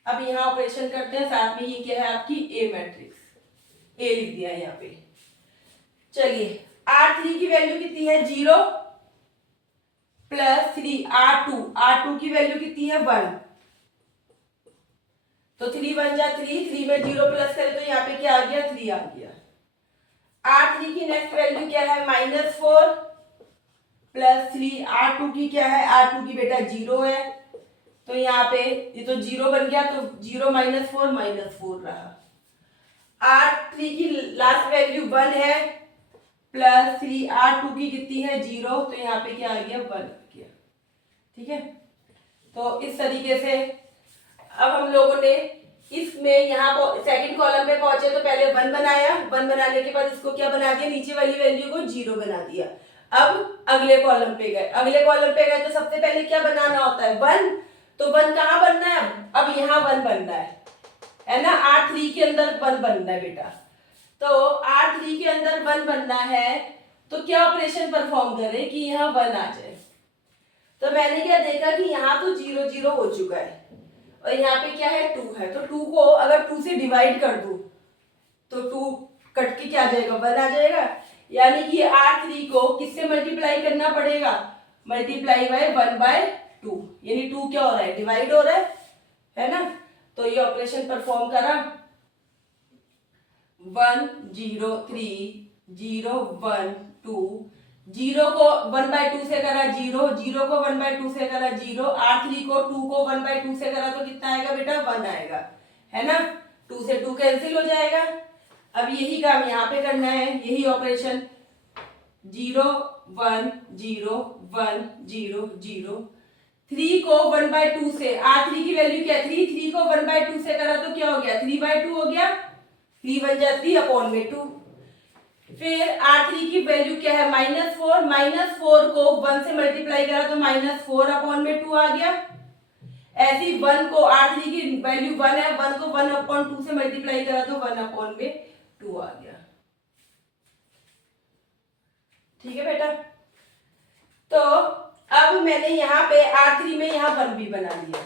अब यहाँ ऑपरेशन करते हैं, साथ में ये क्या है आपकी ए मैट्रिक्स, ए लिख दिया है यहाँ पे। चलिए R3 की वैल्यू कितनी है 0 प्लस 3 R2 की वैल्यू कितनी है 1, तो 3 1 जा 3, 3 में 0 प्लस करें तो यहाँ पे क्या आ गया 3 आ गया। R3 की नेक्स्ट वैल्यू क्या है -4 प्लस 3, R2 की क्या है, R2 की बेटा 0 है, तो यहाँ पे ये तो 0 बन गया, तो 0 -4 -4 रहा। R3 की लास्ट वैल्यू 1 है प्लस 3, R2 की कितनी है 0, तो यहाँ पे क्या आ गया 1 आ गया। ठीक है, तो इस तरीके से अब हम लोगों ने इसमें यहाँ सेकंड कॉलम पे पहुंचे तो पहले 1 बनाया, 1 बनाने के बाद इसको क्या बना दिया, नीचे वाली वैल्यू को 0 बना दिया। अब अगले कॉलम पे गए, तो सबसे पहले क्या बनाना होता है 1, तो 1 कहाँ बनना है, अब यहाँ 1 बनना है ना, R3 के अंदर 1 बनना है बेटा। तो R3 के अंदर 1 बनना है, तो क्या ऑपरेशन परफॉर्म करें कि यहाँ 1 आ जाए। तो मैंने क्या देखा कि यहाँ तो 0 0 हो चुका है और यहाँ पे क्या है 2 है, तो 2 को अगर 2 से डिवाइड कर दूं तो 2 कट के क्या आ जाएगा 1 आ जाएगा, यानी कि R3 को किससे मल्टीप्लाई करना पड़ेगा, मल्टीप्लाई बाय 1/2, यानी 2 क्या हो रहा है डिवाइड हो रहा है ना। तो ये ऑपरेशन परफॉर्म करा 1 0 3 0 1 2, 0 को 1/2 से करा 0, 0 को 1/2 से करा 0, R3 को 2 को 1/2 से करा तो कितना आएगा बेटा 1 आएगा, है ना, 2 से 2 कैंसिल हो जाएगा। अब यही काम यहाँ पे करना है, यही ऑपरेशन 0 1 0 1 0 0, 3 को 1/2 से, R3 की वैल्यू क्या 3, 3 को 1/2 से करा तो क्या हो गया 3/2 हो गया, 3 1 जा 3 अपॉन में 2। फिर R3 की वैल्यू क्या है -4 को 1 से मल्टीप्लाई करा तो -4 अपॉन में 2 आ गया। ऐसी 1 को R3 की वैल्यू 1 है, 1 को 1/2 से मल्टीप्लाई करा तो 1 अपॉन में 2 आ गया। ठीक है बेटा, तो अब मैंने यहाँ पे R3 में यहाँ 1 भी बना लिया।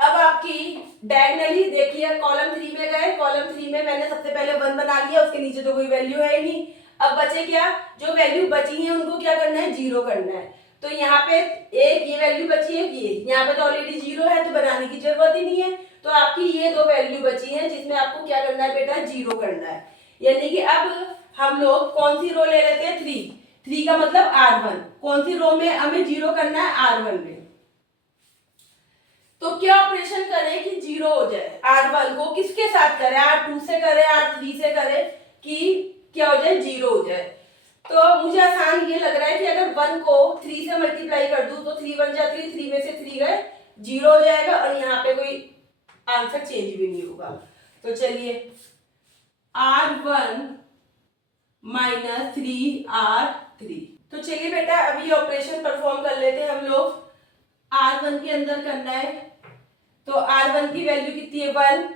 अब आपकी डायगनली देखिए कॉलम 3 में गए, कॉलम 3 में मैंने सबसे पहले 1 बना लिया, उसके नीचे तो कोई वैल्यू है ही नहीं। अब बचे क्या, जो वैल्यू बची है उनको क्या करना है 0 करना है। तो यहाँ पे एक ये वैल्यू बची है, ये यहाँ पे तो ऑलरेडी 0 है तो बनाने की जरूरत ही नहीं है। तो आपकी ये 2 वैल्यू बची है जिसमें आपको क्या करना है बेटा 0 करना है। यानी कि अब हम लोग कौन सी रो ले लेते हैं 3 का मतलब R1, कौन सी रो में हमें 0 करना है R1 में। तो क्या ऑपरेशन करें कि 0 हो जाए, R1 को किसके साथ करें, R2 से करें R3 से करें कि क्या हो जाए 0 हो जाए। तो मुझे आसान ये लग रहा है कि अगर 1 को 3 से मल्टीप्लाई कर दूं तो 3 1 जा 3, 3 में से 3 गए 0 हो जाएगा और यहाँ पे कोई आंसर चेंज भी नहीं होगा। तो चलिए R1 -3R3, तो चलिए बेटा अभी ऑपरेशन परफॉर्म कर लेते हैं हम लोग। R1 के अंदर करना है, तो R1 की वैल्यू कितनी है 1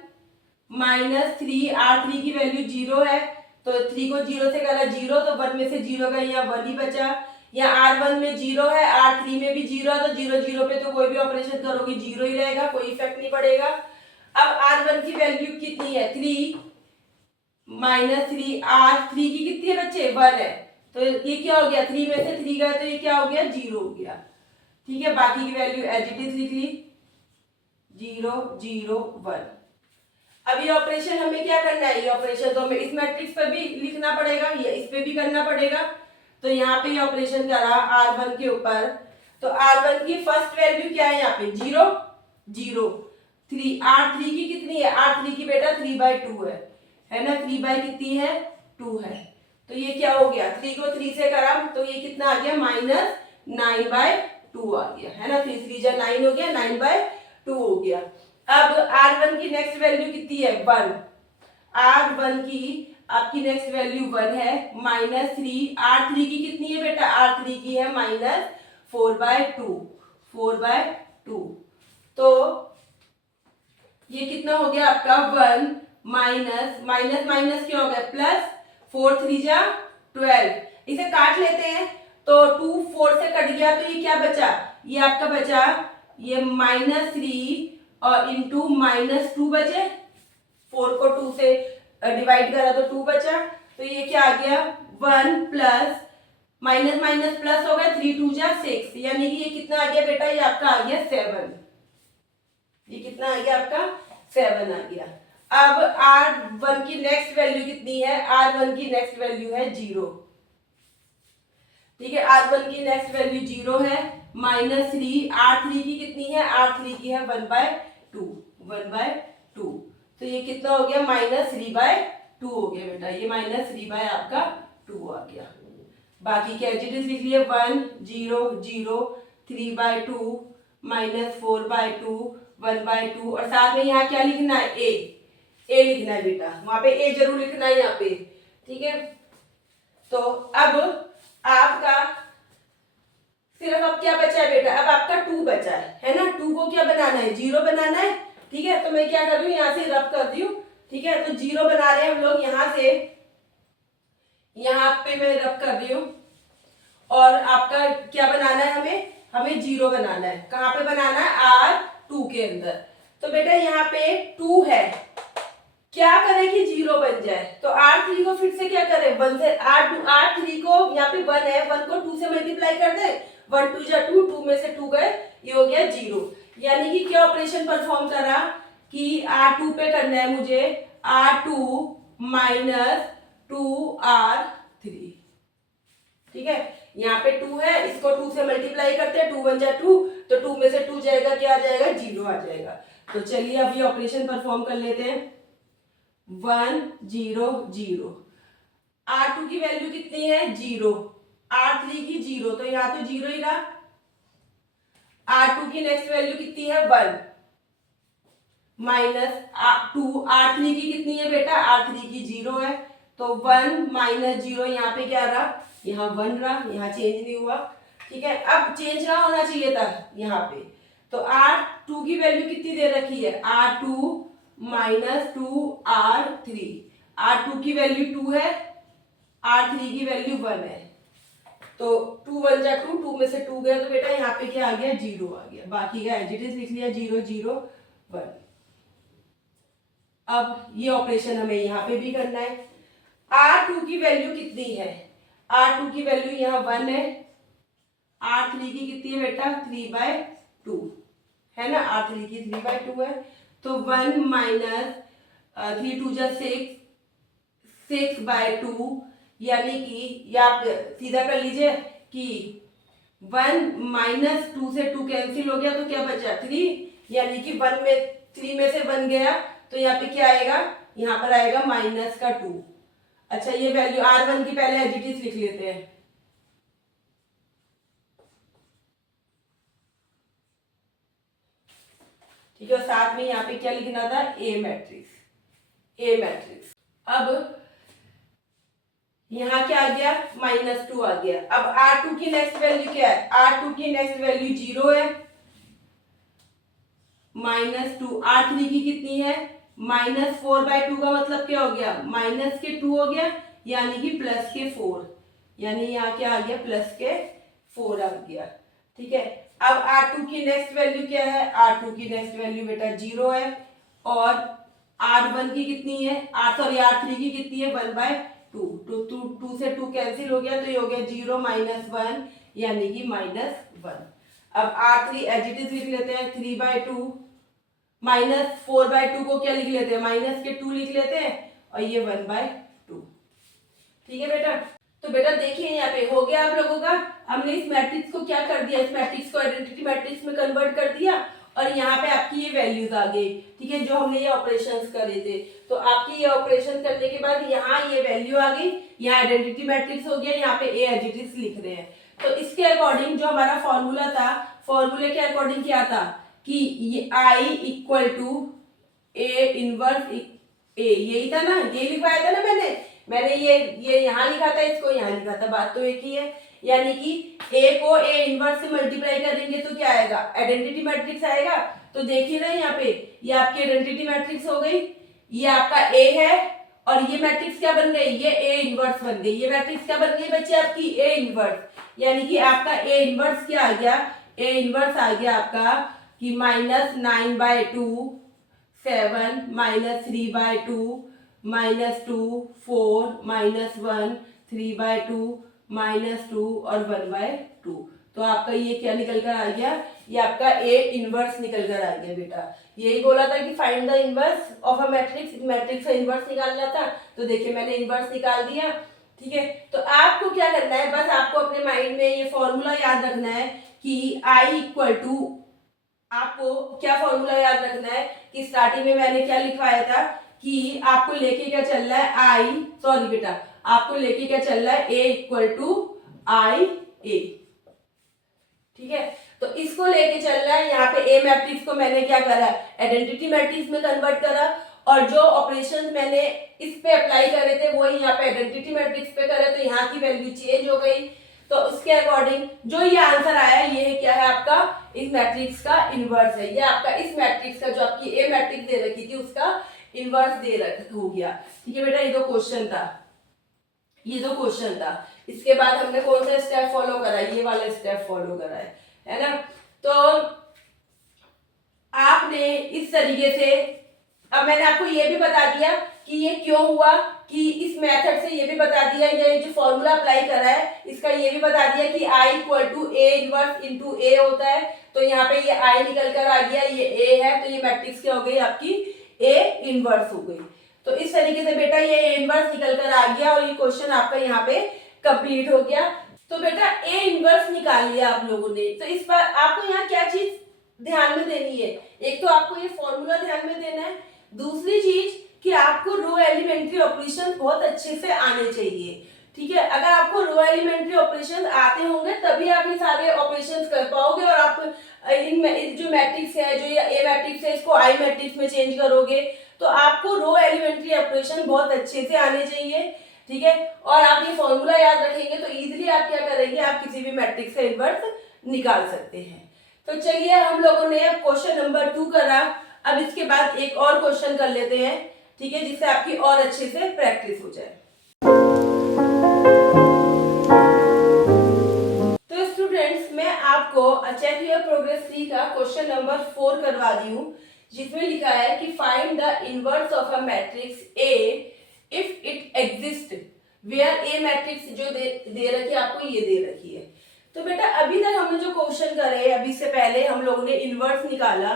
-3, R3 की वैल्यू 0 है, तो 3 को 0 से करा 0, तो 1 में से 0 गया, यहाँ 1 ही बचा। यहाँ R1 में 0 है, R3 में भी 0 है, तो 0 0 पे तो कोई भी ऑपरेशन करोगे 0 ही रहेगा, कोई इफेक्ट नहीं पड़ेगा। अब R1 की वैल्यू कितनी है 3 -3, R3 की कितनी है बच्चे 1 है, तो ये क्या हो गया 3 में से 3 गया तो ये क्या हो गया 0 हो गया। ठीक है, बाकी की वैल्यू एज इट इज लिख ली 0 0 1। अब ये ऑपरेशन हमें क्या करना है, ये ऑपरेशन तो हमें इस मैट्रिक्स पर भी लिखना पड़ेगा, ये इस पे भी करना पड़ेगा। तो यहाँ पे ये ऑपरेशन करा R1 के ऊपर, तो R1 की फर्स्ट वैल्यू क्या है यहाँ पे 0 0, 3, R3 की कितनी है, R3 की बेटा 3/2 है ना, 3 बाई कितनी है 2 है, तो ये क्या हो गया 3 को 3 से करा तो ये कितना आ गया -9/2 आ गया, है ना, 3 3 जा 9 हो गया, 9/2 हो गया। अब R1 की नेक्स्ट वैल्यू कितनी है 1, R1 की आपकी नेक्स्ट वैल्यू 1 है, -3, R3 की कितनी है बेटा, R3 की है 4/2, 4/2। तो ये कितना हो गया आपका 1 माइनस माइनस माइनस क्या हो गया प्लस, 4 3 जा 12। इसे काट लेते हैं तो 2 4 से कट गया तो ये क्या बचा, ये आपका बचा ये -3 और इंटू -2 बचे, 4 को 2 से डिवाइड करा तो 2 बचा, तो ये क्या आ गया 1 प्लस माइनस माइनस प्लस हो गया 3 2 जा 6, यानी कि ये कितना आ गया बेटा, ये आपका आ गया 7। ये कितना आ गया आपका 7 आ गया। अब R1 की नेक्स्ट वैल्यू कितनी है, R1 की नेक्स्ट वैल्यू है 0। ठीक है, R1 की नेक्स्ट वैल्यू 0 है, -3। R3 की कितनी है, R3 की है 1/2, 1/2। तो ये कितना हो गया -3/2 हो गया बेटा, ये -3 आपका 2 आ गया। बाकी क्या एज इट इज लिख लिए 1 0 0 3/2 -4/2 1/2, और साथ में यहाँ क्या लिखना है ए लिखना है बेटा, वहां पे ए जरूर लिखना है यहाँ पे। ठीक है, तो अब आपका सिर्फ अब क्या बचा है बेटा, अब आपका 2 बचा है ना। 2 को क्या बनाना है, 0 बनाना है। ठीक है, तो मैं क्या कर रही हूँ यहाँ से रब कर दी हूँ। ठीक है, तो 0 बना रहे हैं हम लोग, यहाँ से यहाँ पे मैं रब कर रही हूँ। और आपका क्या बनाना है, हमें 0 बनाना है। कहाँ पे बनाना है, R2 के अंदर। तो बेटा यहाँ पे 2 है, क्या करें कि 0 बन जाए, तो R3 को फिर से क्या करें, 1 से R3 को यहाँ पे 1 है, 1 को 2 से मल्टीप्लाई कर दे, 1 2 जा 2, 2 में से 2 गए, ये हो गया 0। यानी कि क्या ऑपरेशन परफॉर्म करा कि R2 पे करना है मुझे R2 माइनस 2R3। ठीक है, यहाँ पे 2 है, इसको 2 से मल्टीप्लाई करते हैं, 2 1 जा 2, तो 2 में से 2 जाएगा, क्या आ जाएगा 0 आ जाएगा। तो चलिए अब ये ऑपरेशन परफॉर्म कर लेते हैं। 1 0 0, R2 की वैल्यू कितनी है 0, R3 की 0, तो यहाँ तो 0 ही रहा। R2 की नेक्स्ट वैल्यू कितनी है 1 माइनस 2, R3 की कितनी है बेटा, R3 की 0 है, तो 1 माइनस 0, यहाँ पे क्या रहा, यहाँ 1 रहा, यहाँ चेंज नहीं हुआ। ठीक है, अब चेंज कहाँ होना चाहिए था, यहाँ पे। तो R2 की वैल्यू कितनी दे रखी है, R2 माइनस 2R3, R2 की वैल्यू 2 है, R3 की वैल्यू 1 है, तो 2 1 जा 2, 2 में से 2 गया, तो बेटा यहाँ पे क्या आ गया 0 आ गया। बाकी का एज इट इज लिख लिया 0 0 1। अब ये ऑपरेशन हमें यहाँ पे भी करना है। R2 की वैल्यू कितनी है, R2 की वैल्यू यहाँ 1 है, R3 की कितनी है बेटा 3/2 है ना, R3 की 3/2 है, तो 1 माइनस 3 2 जा 6, 6/2, यानी कि आप सीधा कर लीजिए कि 1 माइनस 2 से 2 कैंसिल हो गया, तो क्या बचा 3, यानी कि 1 में 3 में से 1 गया, तो यहाँ पे क्या आएगा, यहाँ पर आएगा माइनस का 2। अच्छा, ये वैल्यू R1 की पहले एज इट इज लिख लेते हैं। ठीक है, और साथ में यहाँ पे क्या लिखना था, ए मैट्रिक्स। अब यहाँ क्या आ गया -2 आ गया। अब R2 की नेक्स्ट वैल्यू क्या है, R2 की नेक्स्ट वैल्यू 0 है, -2, R3 की कितनी है -4/2, का मतलब क्या हो गया, माइनस के 2 हो गया, यानी कि प्लस के 4, यानी यहाँ क्या आ गया प्लस के 4 आ गया। ठीक है, अब R2 की नेक्स्ट वैल्यू क्या है, R2 की नेक्स्ट वैल्यू बेटा 0 है, और R1 की कितनी है, R3 की कितनी है 1/2, तो 2 से 2 कैंसिल हो गया, तो ये हो गया 0 -1, यानी कि -1। अब R3 एज इट इज लिख लेते हैं 3/2, -4/2 को क्या लिख लेते हैं, माइनस के 2 लिख लेते हैं, और ये 1/2। ठीक है बेटा, तो बेटा देखिए यहाँ पे हो गया आप लोगों का, हमने इस मैट्रिक्स को क्या कर दिया, इस मैट्रिक्स को आइडेंटिटी मैट्रिक्स में कन्वर्ट कर दिया, और यहाँ पे आपकी ये वैल्यूज आ गई। ठीक है, जो हमने ये ऑपरेशंस करे थे, तो आपकी ये ऑपरेशन करने के बाद यहाँ ये वैल्यू आ गई, यहाँ आइडेंटिटी मैट्रिक्स हो गया, यहाँ पे ए एज इट इज लिख रहे हैं। तो इसके अकॉर्डिंग जो हमारा फॉर्मूला था, फॉर्मूले के अकॉर्डिंग क्या था कि ये I equal to A inverse A, यही था ना, ये लिखवाया था ना मैंने ये यहाँ लिखा था, इसको यहाँ लिखा था, बात तो एक ही है। यानी कि ए को ए इनवर्स से मल्टीप्लाई करेंगे तो क्या आएगा, आइडेंटिटी मैट्रिक्स आएगा। तो देखिए ना यहाँ पे ये आपकी आइडेंटिटी मैट्रिक्स हो गई, ये आपका ए है और ये मैट्रिक्स क्या बन गई, ये ए इनवर्स बन गई। ये मैट्रिक्स क्या बन गई बच्चे आपकी, ए इनवर्स, यानी कि आपका ए इनवर्स क्या आ गया, ए इनवर्स आ गया आपका कि -9/2 7 -3/2 -2 4 -1 3/2 -2 और 1/2। तो आपका ये क्या निकल कर आ गया, ये आपका ए इनवर्स निकल कर आ गया बेटा। यही बोला था कि find the inverse of a matrix, matrix का इनवर्स निकालना था। तो देखिए मैंने इनवर्स निकाल दिया, ठीक है। तो आपको क्या करना है, बस आपको अपने माइंड में ये फॉर्मूला याद रखना है कि आई इक्वल टू, आपको क्या फॉर्मूला याद रखना है कि स्टार्टिंग में मैंने क्या लिखवाया था कि आपको लेके क्या चल रहा है, आई सॉरी बेटा, आपको लेके क्या चल रहा है, ए इक्वल टू आई ए, ठीक है। तो इसको लेके चल रहा है, यहाँ पे ए मैट्रिक्स को मैंने क्या करा, आइडेंटिटी मैट्रिक्स में कन्वर्ट करा, और जो ऑपरेशन मैंने इस पे अप्लाई करे थे वही यहाँ पे आइडेंटिटी मैट्रिक्स पे करे, तो यहाँ की वैल्यू चेंज हो गई। तो उसके अकॉर्डिंग जो ये आंसर आया, ये क्या है आपका, इस मैट्रिक्स का इनवर्स है। ये आपका इस मैट्रिक्स का जो आपकी ए मैट्रिक्स दे रखी थी उसका इनवर्स दे रख हो गया, ठीक है बेटा। ये तो क्वेश्चन था, ये तो क्वेश्चन था। इसके बाद हमने कौन सा स्टेप फॉलो करा, ये वाला स्टेप फॉलो करा है ना। तो आपने इस तरीके से, अब मैंने आपको ये भी बता दिया कि ये क्यों हुआ, कि इस मेथड से ये भी बता दिया, ये जो फॉर्मूला अप्लाई करा है इसका ये भी बता दिया कि I equal to A inverse into A होता है। तो यहाँ पे ये आई निकल कर आ गया, ये ए है, तो ये मैट्रिक्स क्या हो गई आपकी, ए इनवर्स हो गई। तो इस तरीके से बेटा ये ए इनवर्स निकल कर आ गया और ये क्वेश्चन आपका यहाँ पे कंप्लीट हो गया। तो बेटा ए इनवर्स निकाल लिया आप लोगों ने। तो इस बार आपको यहाँ क्या चीज ध्यान में देनी है, एक तो आपको ये फॉर्मूला ध्यान में देना है, दूसरी चीज कि आपको रो एलिमेंट्री ऑपरेशन बहुत अच्छे से आने चाहिए, ठीक है। अगर आपको रो एलिमेंट्री ऑपरेशन आते होंगे तभी आप ये सारे ऑपरेशंस कर पाओगे, और आप इन जो मैट्रिक्स है, जो ये ए मैट्रिक्स है, इसको आई मैट्रिक्स में चेंज करोगे। तो आपको रो एलिमेंट्री ऑपरेशन बहुत अच्छे से आने चाहिए, ठीक है। और आप ये फॉर्मूला याद रखेंगे तो इजीली आप क्या करेंगे, आप किसी भी मैट्रिक्स का इनवर्स निकाल सकते हैं। तो चलिए हम लोगों ने अब क्वेश्चन नंबर 2 करा, अब इसके बाद एक और क्वेश्चन कर लेते हैं, ठीक है, जिससे आपकी और अच्छे से प्रैक्टिस हो जाए। तो स्टूडेंट्स मैं आपको चेक योर प्रोग्रेस 3 का क्वेश्चन नंबर 4 करवा दी हूँ, जिसमें लिखा है कि find the inverse of a matrix A if it exist where A matrix जो दे रखी है, आपको ये दे रखी है। तो बेटा अभी तक हमने जो क्वेश्चन करे, अभी से पहले हम लोगों ने इनवर्स निकाला,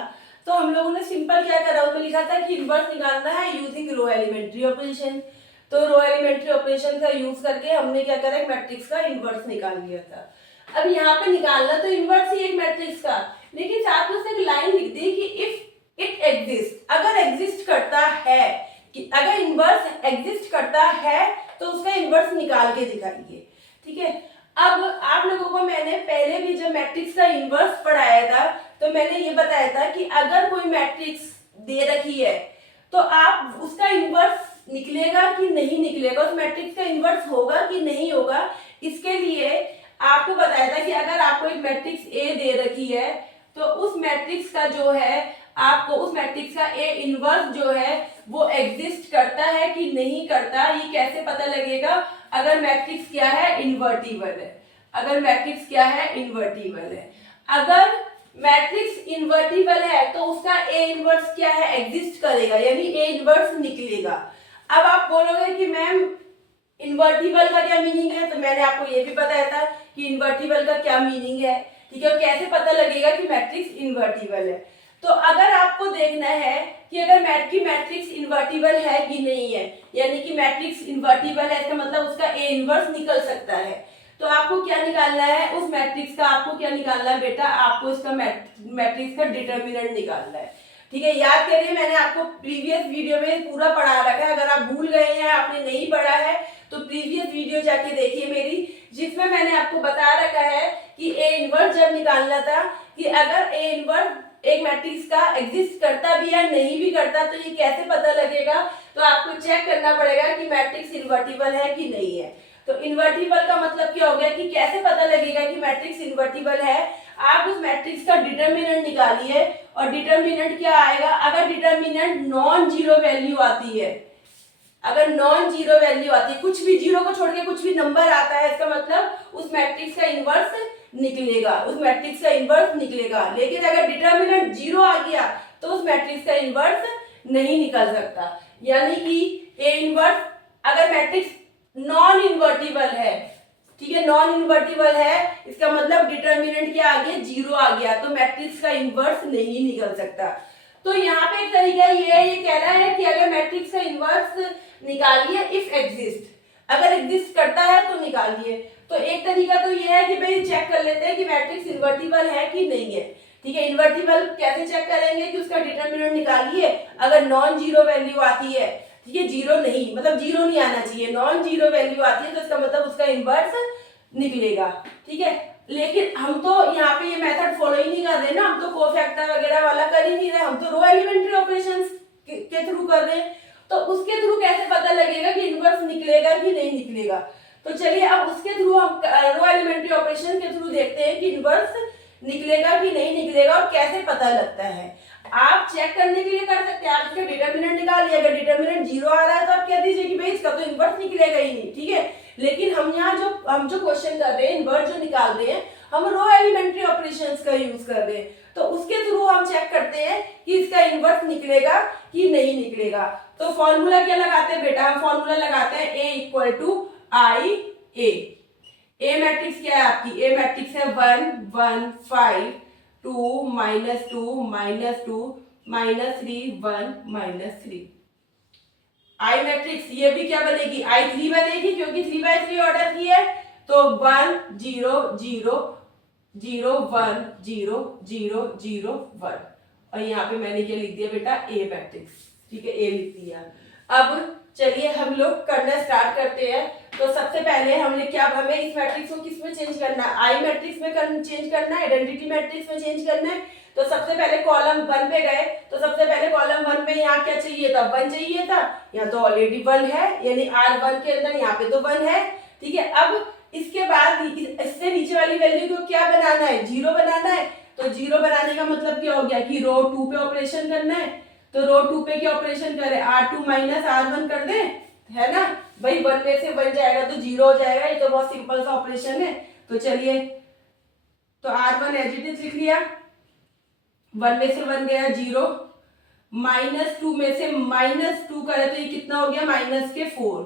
तो हम लोगों ने सिंपल क्या करा, उसमें लिखा था कि इनवर्स निकालना है यूजिंग रो एलिमेंट्री ऑपरेशन। तो रो एलिमेंट्री ऑपरेशन का यूज करके हमने क्या करा, मैट्रिक्स का इनवर्स निकाल लिया था। अब यहाँ पे निकालना तो इनवर्स ही एक मैट्रिक्स का, लेकिन साथ में उसने एक लाइन लिख दी कि इफ इट एग्जिस्ट, अगर एग्जिस्ट करता है, कि अगर इनवर्स एग्जिस्ट करता है तो उसका इनवर्स निकाल के दिखाइए, ठीक है। अब आप लोगों को मैंने पहले भी जब मैट्रिक्स का इनवर्स पढ़ाया था तो मैंने ये बताया था कि अगर कोई मैट्रिक्स दे रखी है तो आप उसका इनवर्स निकलेगा कि नहीं निकलेगा, उस मैट्रिक्स का इनवर्स होगा कि नहीं होगा, इसके लिए आपको बताया था कि अगर आपको एक मैट्रिक्स ए दे रखी है तो उस मैट्रिक्स का जो है, आपको उस मैट्रिक्स का ए इनवर्स जो है वो एग्जिस्ट करता है कि नहीं करता, ये कैसे पता लगेगा, अगर मैट्रिक्स क्या है, इन्वर्टिबल है। अगर मैट्रिक्स क्या है, इन्वर्टिबल है। अगर मैट्रिक्स इन्वर्टिबल है तो उसका ए इनवर्स क्या है, एग्जिस्ट करेगा, यानी ए इनवर्स निकलेगा। अब आप बोलोगे कि मैम इन्वर्टिबल का क्या मीनिंग है, तो मैंने आपको ये भी बताया था कि इन्वर्टिबल का क्या मीनिंग है, ठीक है, और कैसे पता लगेगा कि मैट्रिक्स इन्वर्टिबल है। तो अगर आपको देखना है कि अगर मैट्रिक्स इन्वर्टिबल है कि नहीं है, यानी कि मैट्रिक्स इन्वर्टिबल है, इसका मतलब उसका ए इनवर्स निकल सकता है, तो आपको क्या निकालना है, उस मैट्रिक्स का आपको क्या निकालना है बेटा, आपको इसका मैट्रिक्स का डिटर्मिनेंट निकालना है, ठीक है। याद करिए मैंने आपको प्रीवियस वीडियो में पूरा पढ़ा रखा है, अगर आप भूल गए हैं, आपने नहीं पढ़ा है तो प्रीवियस वीडियो जाके देखिए मेरी, जिसमें मैंने आपको बता रखा है कि ए इनवर्स जब निकालना था, कि अगर ए इनवर्स एक मैट्रिक्स का एग्जिस्ट करता भी है नहीं भी करता तो ये कैसे पता लगेगा, तो आपको चेक करना पड़ेगा कि मैट्रिक्स इन्वर्टिबल है कि नहीं है। तो इन्वर्टिबल का मतलब क्या हो गया कि कैसे पता लगेगा कि मैट्रिक्स इन्वर्टिबल है। आप उस मैट्रिक्स का डिटर्मिनेंट निकालिए और डिटर्मिनेंट क्या आएगा, अगर डिटर्मिनेंट नॉन जीरो वैल्यू आती है, अगर नॉन जीरो वैल्यू आती है, कुछ भी जीरो को छोड़ के कुछ भी नंबर आता है, इसका मतलब उस मैट्रिक्स का इनवर्स निकलेगा, उस मैट्रिक्स का इनवर्स निकलेगा। लेकिन अगर डिटर्मिनेंट जीरो आ गया तो उस मैट्रिक्स का इनवर्स नहीं निकल सकता। यानी कि ए इनवर्स, अगर मैट्रिक्स नॉन इन्वर्टिबल है, ठीक है, नॉन इन्वर्टिबल है, इसका मतलब डिटर्मिनेंट क्या आ गया, जीरो आ गया, तो मैट्रिक्स का इनवर्स नहीं निकल सकता। तो यहाँ पे एक तरीका ये कहना है कि अगर मैट्रिक्स का इनवर्स निकालिए इफ एग्जिस्ट, अगर एग्जिस्ट करता है तो निकालिए। तो एक तरीका तो ये है कि भाई चेक कर लेते हैं कि मैट्रिक्स इन्वर्टिबल है कि नहीं है। ठीक है, इन्वर्टिबल कैसे चेक करेंगे कि उसका डिटर्मिनेंट निकालिए, अगर नॉन जीरो वैल्यू आती है, ठीक है, जीरो नहीं, मतलब जीरो नहीं आना चाहिए, नॉन जीरो वैल्यू आती है तो इसका मतलब उसका इनवर्स निकलेगा। ठीक है, लेकिन हम तो यहाँ पे ये मेथड फॉलो ही नहीं कर रहे ना, हम तो कोफैक्टर वगैरह वाला कर ही नहीं रहे, हम तो रो एलिमेंट्री ऑपरेशंस के थ्रू कर रहे हैं। तो उसके थ्रू कैसे पता लगेगा कि इनवर्स निकलेगा कि नहीं निकलेगा। तो चलिए अब उसके थ्रू हम रो एलिमेंट्री ऑपरेशन के थ्रू देखते हैं कि इनवर्स निकलेगा कि नहीं निकलेगा और कैसे पता लगता है। आप चेक करने के लिए कर सकते हैं, आप इसका डिटर्मिनेंट निकालिए, अगर डिटर्मिनेंट जीरो आ रहा है तो आप कह दीजिए कि भाई इसका तो इनवर्स निकलेगा ही नहीं। ठीक है, लेकिन हम यहाँ जो क्वेश्चन कर रहे हैं, इनवर्स जो निकाल रहे हैं, हम रो एलिमेंट्री ऑपरेशंस का यूज कर रहे हैं, तो उसके थ्रू हम चेक करते हैं कि इसका इनवर्स निकलेगा कि नहीं निकलेगा। तो फॉर्मूला क्या लगाते हैं बेटा, हम फॉर्मूला लगाते हैं A equal to I A. A matrix क्या है आपकी, ए मैट्रिक्स है 1 1 5 2 -2 -2 -3 1 -3। आई मैट्रिक्स ये भी क्या बनेगी, I3 बनेगी, क्योंकि 3/3 ऑर्डर की है, तो 1 0 0 0 1 0 0 0 1, और यहाँ पे मैंने क्या लिख दिया बेटा, ए मैट्रिक्स। ठीक है, ए लिख दिया। अब चलिए हम लोग करना स्टार्ट करते हैं। तो सबसे पहले हमने क्या, हमें इस मैट्रिक्स को किस में चेंज करना है, आई मैट्रिक्स में चेंज करना है, आइडेंटिटी मैट्रिक्स में चेंज करना है। तो सबसे पहले कॉलम 1 पे गए, तो सबसे पहले कॉलम 1 में यहाँ क्या चाहिए था, 1 चाहिए था, यहाँ तो ऑलरेडी 1 है, यानी R1 के अंदर यहाँ पे तो 1 है। ठीक है, अब इसके बाद इससे नीचे वाली वैल्यू को क्या बनाना है, 0 बनाना है। तो 0 बनाने का मतलब क्या हो गया कि रो 2 पे ऑपरेशन करना है। तो रो 2 पे क्या ऑपरेशन करें, R2 माइनस R1 कर दे, है ना भाई, 1 में से 1 जाएगा तो 0 हो जाएगा, ये तो बहुत सिंपल सा ऑपरेशन है। तो चलिए, तो R1 एज इट इज लिख लिया, 1 में से 1 गया 0, -2 में से -2 करे तो ये कितना हो गया, -4,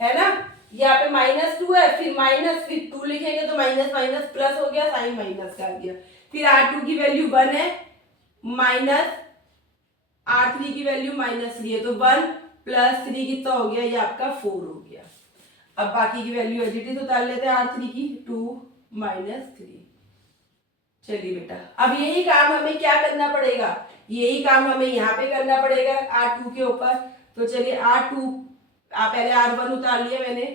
है ना, यहाँ पे -2 है, फिर 2 लिखेंगे तो माइनस माइनस प्लस हो गया, साइन माइनस का आ गया। फिर R2 की वैल्यू 1 है, माइनस R3 की वैल्यू -3 है, तो 1 + 3 कितना हो गया, ये आपका 4 हो गया। अब बाकी की वैल्यू एज इट इज उतार लेते हैं, R3 की 2 - 3। चलिए बेटा, अब यही काम हमें क्या करना पड़ेगा, यही काम हमें यहाँ पे करना पड़ेगा R2 के ऊपर। तो चलिए R2, पहले R1 उतार लिया मैंने,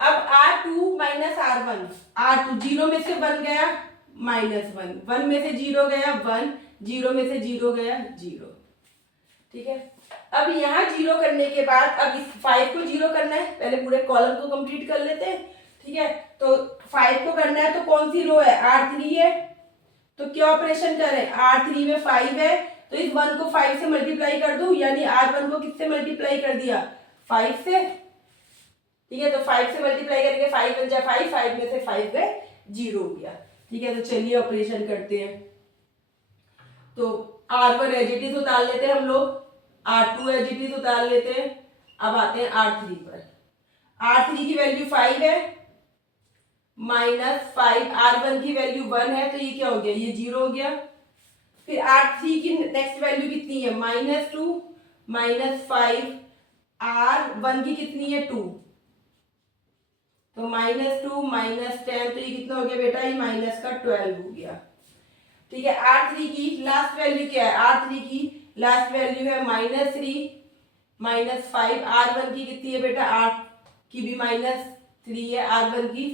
अब R2 माइनस R1, R2 0 में से 1 गया -1, 1 में से 0 गया 1, 0 में से 0 गया 0। ठीक है, अब यहाँ 0 करने के बाद अब इस 5 को 0 करना है, पहले पूरे कॉलम को कंप्लीट कर लेते हैं। ठीक है, तो 5 को करना है, तो कौन सी रो है, R3 है, तो क्या ऑपरेशन करें, R3 में 5 है, तो इस 1 को 5 से मल्टीप्लाई कर दूं, यानी R1 को किससे मल्टीप्लाई कर दिया, 5 से। ठीक है, तो 5 से मल्टीप्लाई करेंगे, 5 बन जाए 5, 5 में से 5 गए 0 हो गया। ठीक है, तो चलिए ऑपरेशन करते हैं। तो R1 एज इट इज उतार लेते हैं हम लोग, R2 एज इट इज उतार लेते हैं। अब आते हैं R3 पर, R3 की वैल्यू 5 है, -5, R1 की वैल्यू 1 है, तो ये क्या हो गया, ये 0 हो गया। फिर R3 की नेक्स्ट वैल्यू कितनी है, -2 -5, R1 की कितनी है 2, तो -2 -10, तो ये कितना हो गया बेटा, ये -12 हो गया। ठीक है, R3 की लास्ट वैल्यू क्या है, R3 की लास्ट वैल्यू है -3 -5, R1 की कितनी है बेटा, R की भी -3 है R1 की,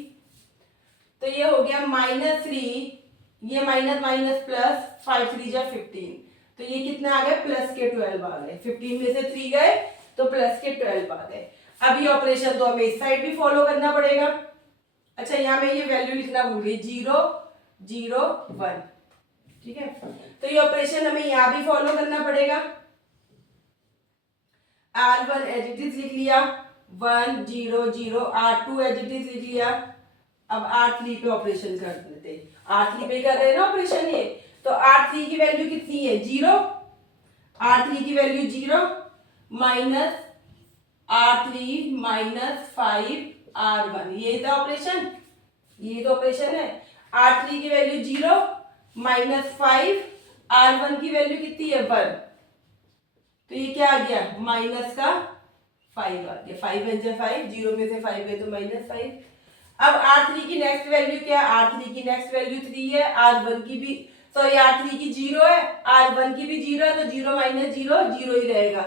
तो ये हो गया -3, ये माइनस माइनस प्लस, 5 3 जा 15, तो ये कितना आ गए, प्लस के 12 आ गए, 15 में से 3 गए तो प्लस के 12 आ गए। अब ये ऑपरेशन तो हमें इस साइड भी फॉलो करना पड़ेगा। अच्छा, यहाँ में ये वैल्यू लिखना भूल गई, 0 0 1, ठीक है। तो ये ऑपरेशन हमें यहाँ भी फॉलो करना पड़ेगा। R1 एज इट इज लिख लिया, 1 0 0, R2 एज इट इज लिख लिया। अब R3 पे ऑपरेशन कर देते, R3 पे कर रहे हैं ना ऑपरेशन ये, तो R3 की वैल्यू कितनी है, 0, R3 की value 0 minus R3 minus 5 R1, ये था ऑपरेशन, ये तो ऑपरेशन है। R3 की वैल्यू 0 माइनस 5, R1 की वैल्यू कितनी है 1, तो ये क्या आ गया, माइनस का 5 आ गया, 5 वन जा 5, 0 में से 5 गए तो माइनस 5। अब R3 की नेक्स्ट वैल्यू क्या है, R3 की नेक्स्ट वैल्यू 3 है, R1 की भी सॉरी R3 की 0 है, R1 की भी 0 है, तो 0 माइनस 0 0 ही रहेगा।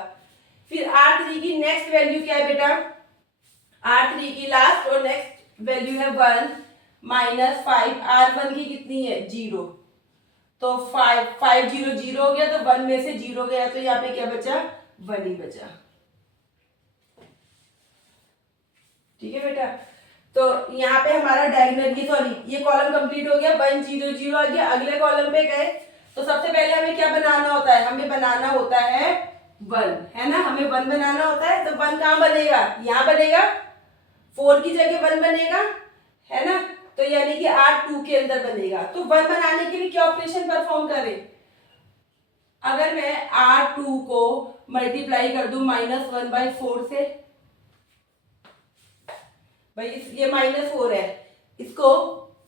फिर R3 की नेक्स्ट वैल्यू क्या है बेटा, R3 की लास्ट और नेक्स्ट वैल्यू है 1 माइनस 5, R1 की कितनी है 0, तो 5 5 0 0 हो गया, तो 1 में से 0 गया, तो यहाँ पे क्या बचा, 1 ही बचा, ठीक है बेटा। तो यहाँ पे हमारा डायगोनल की सॉरी ये कॉलम कंप्लीट हो गया, 1 0 0 आ गया। अगले कॉलम पे गए तो सबसे पहले हमें क्या बनाना होता है, हमें बनाना होता है 1, है ना, हमें 1 बनाना होता है। तो 1 कहाँ बनेगा, यहाँ बनेगा, 4 की जगह 1 बनेगा, है ना, तो यानी कि R2 के अंदर बनेगा। तो 1 बनाने के लिए क्या ऑपरेशन परफॉर्म करें, अगर मैं R2 को मल्टीप्लाई कर दूं -1/4 से, भाई ये -4 है, इसको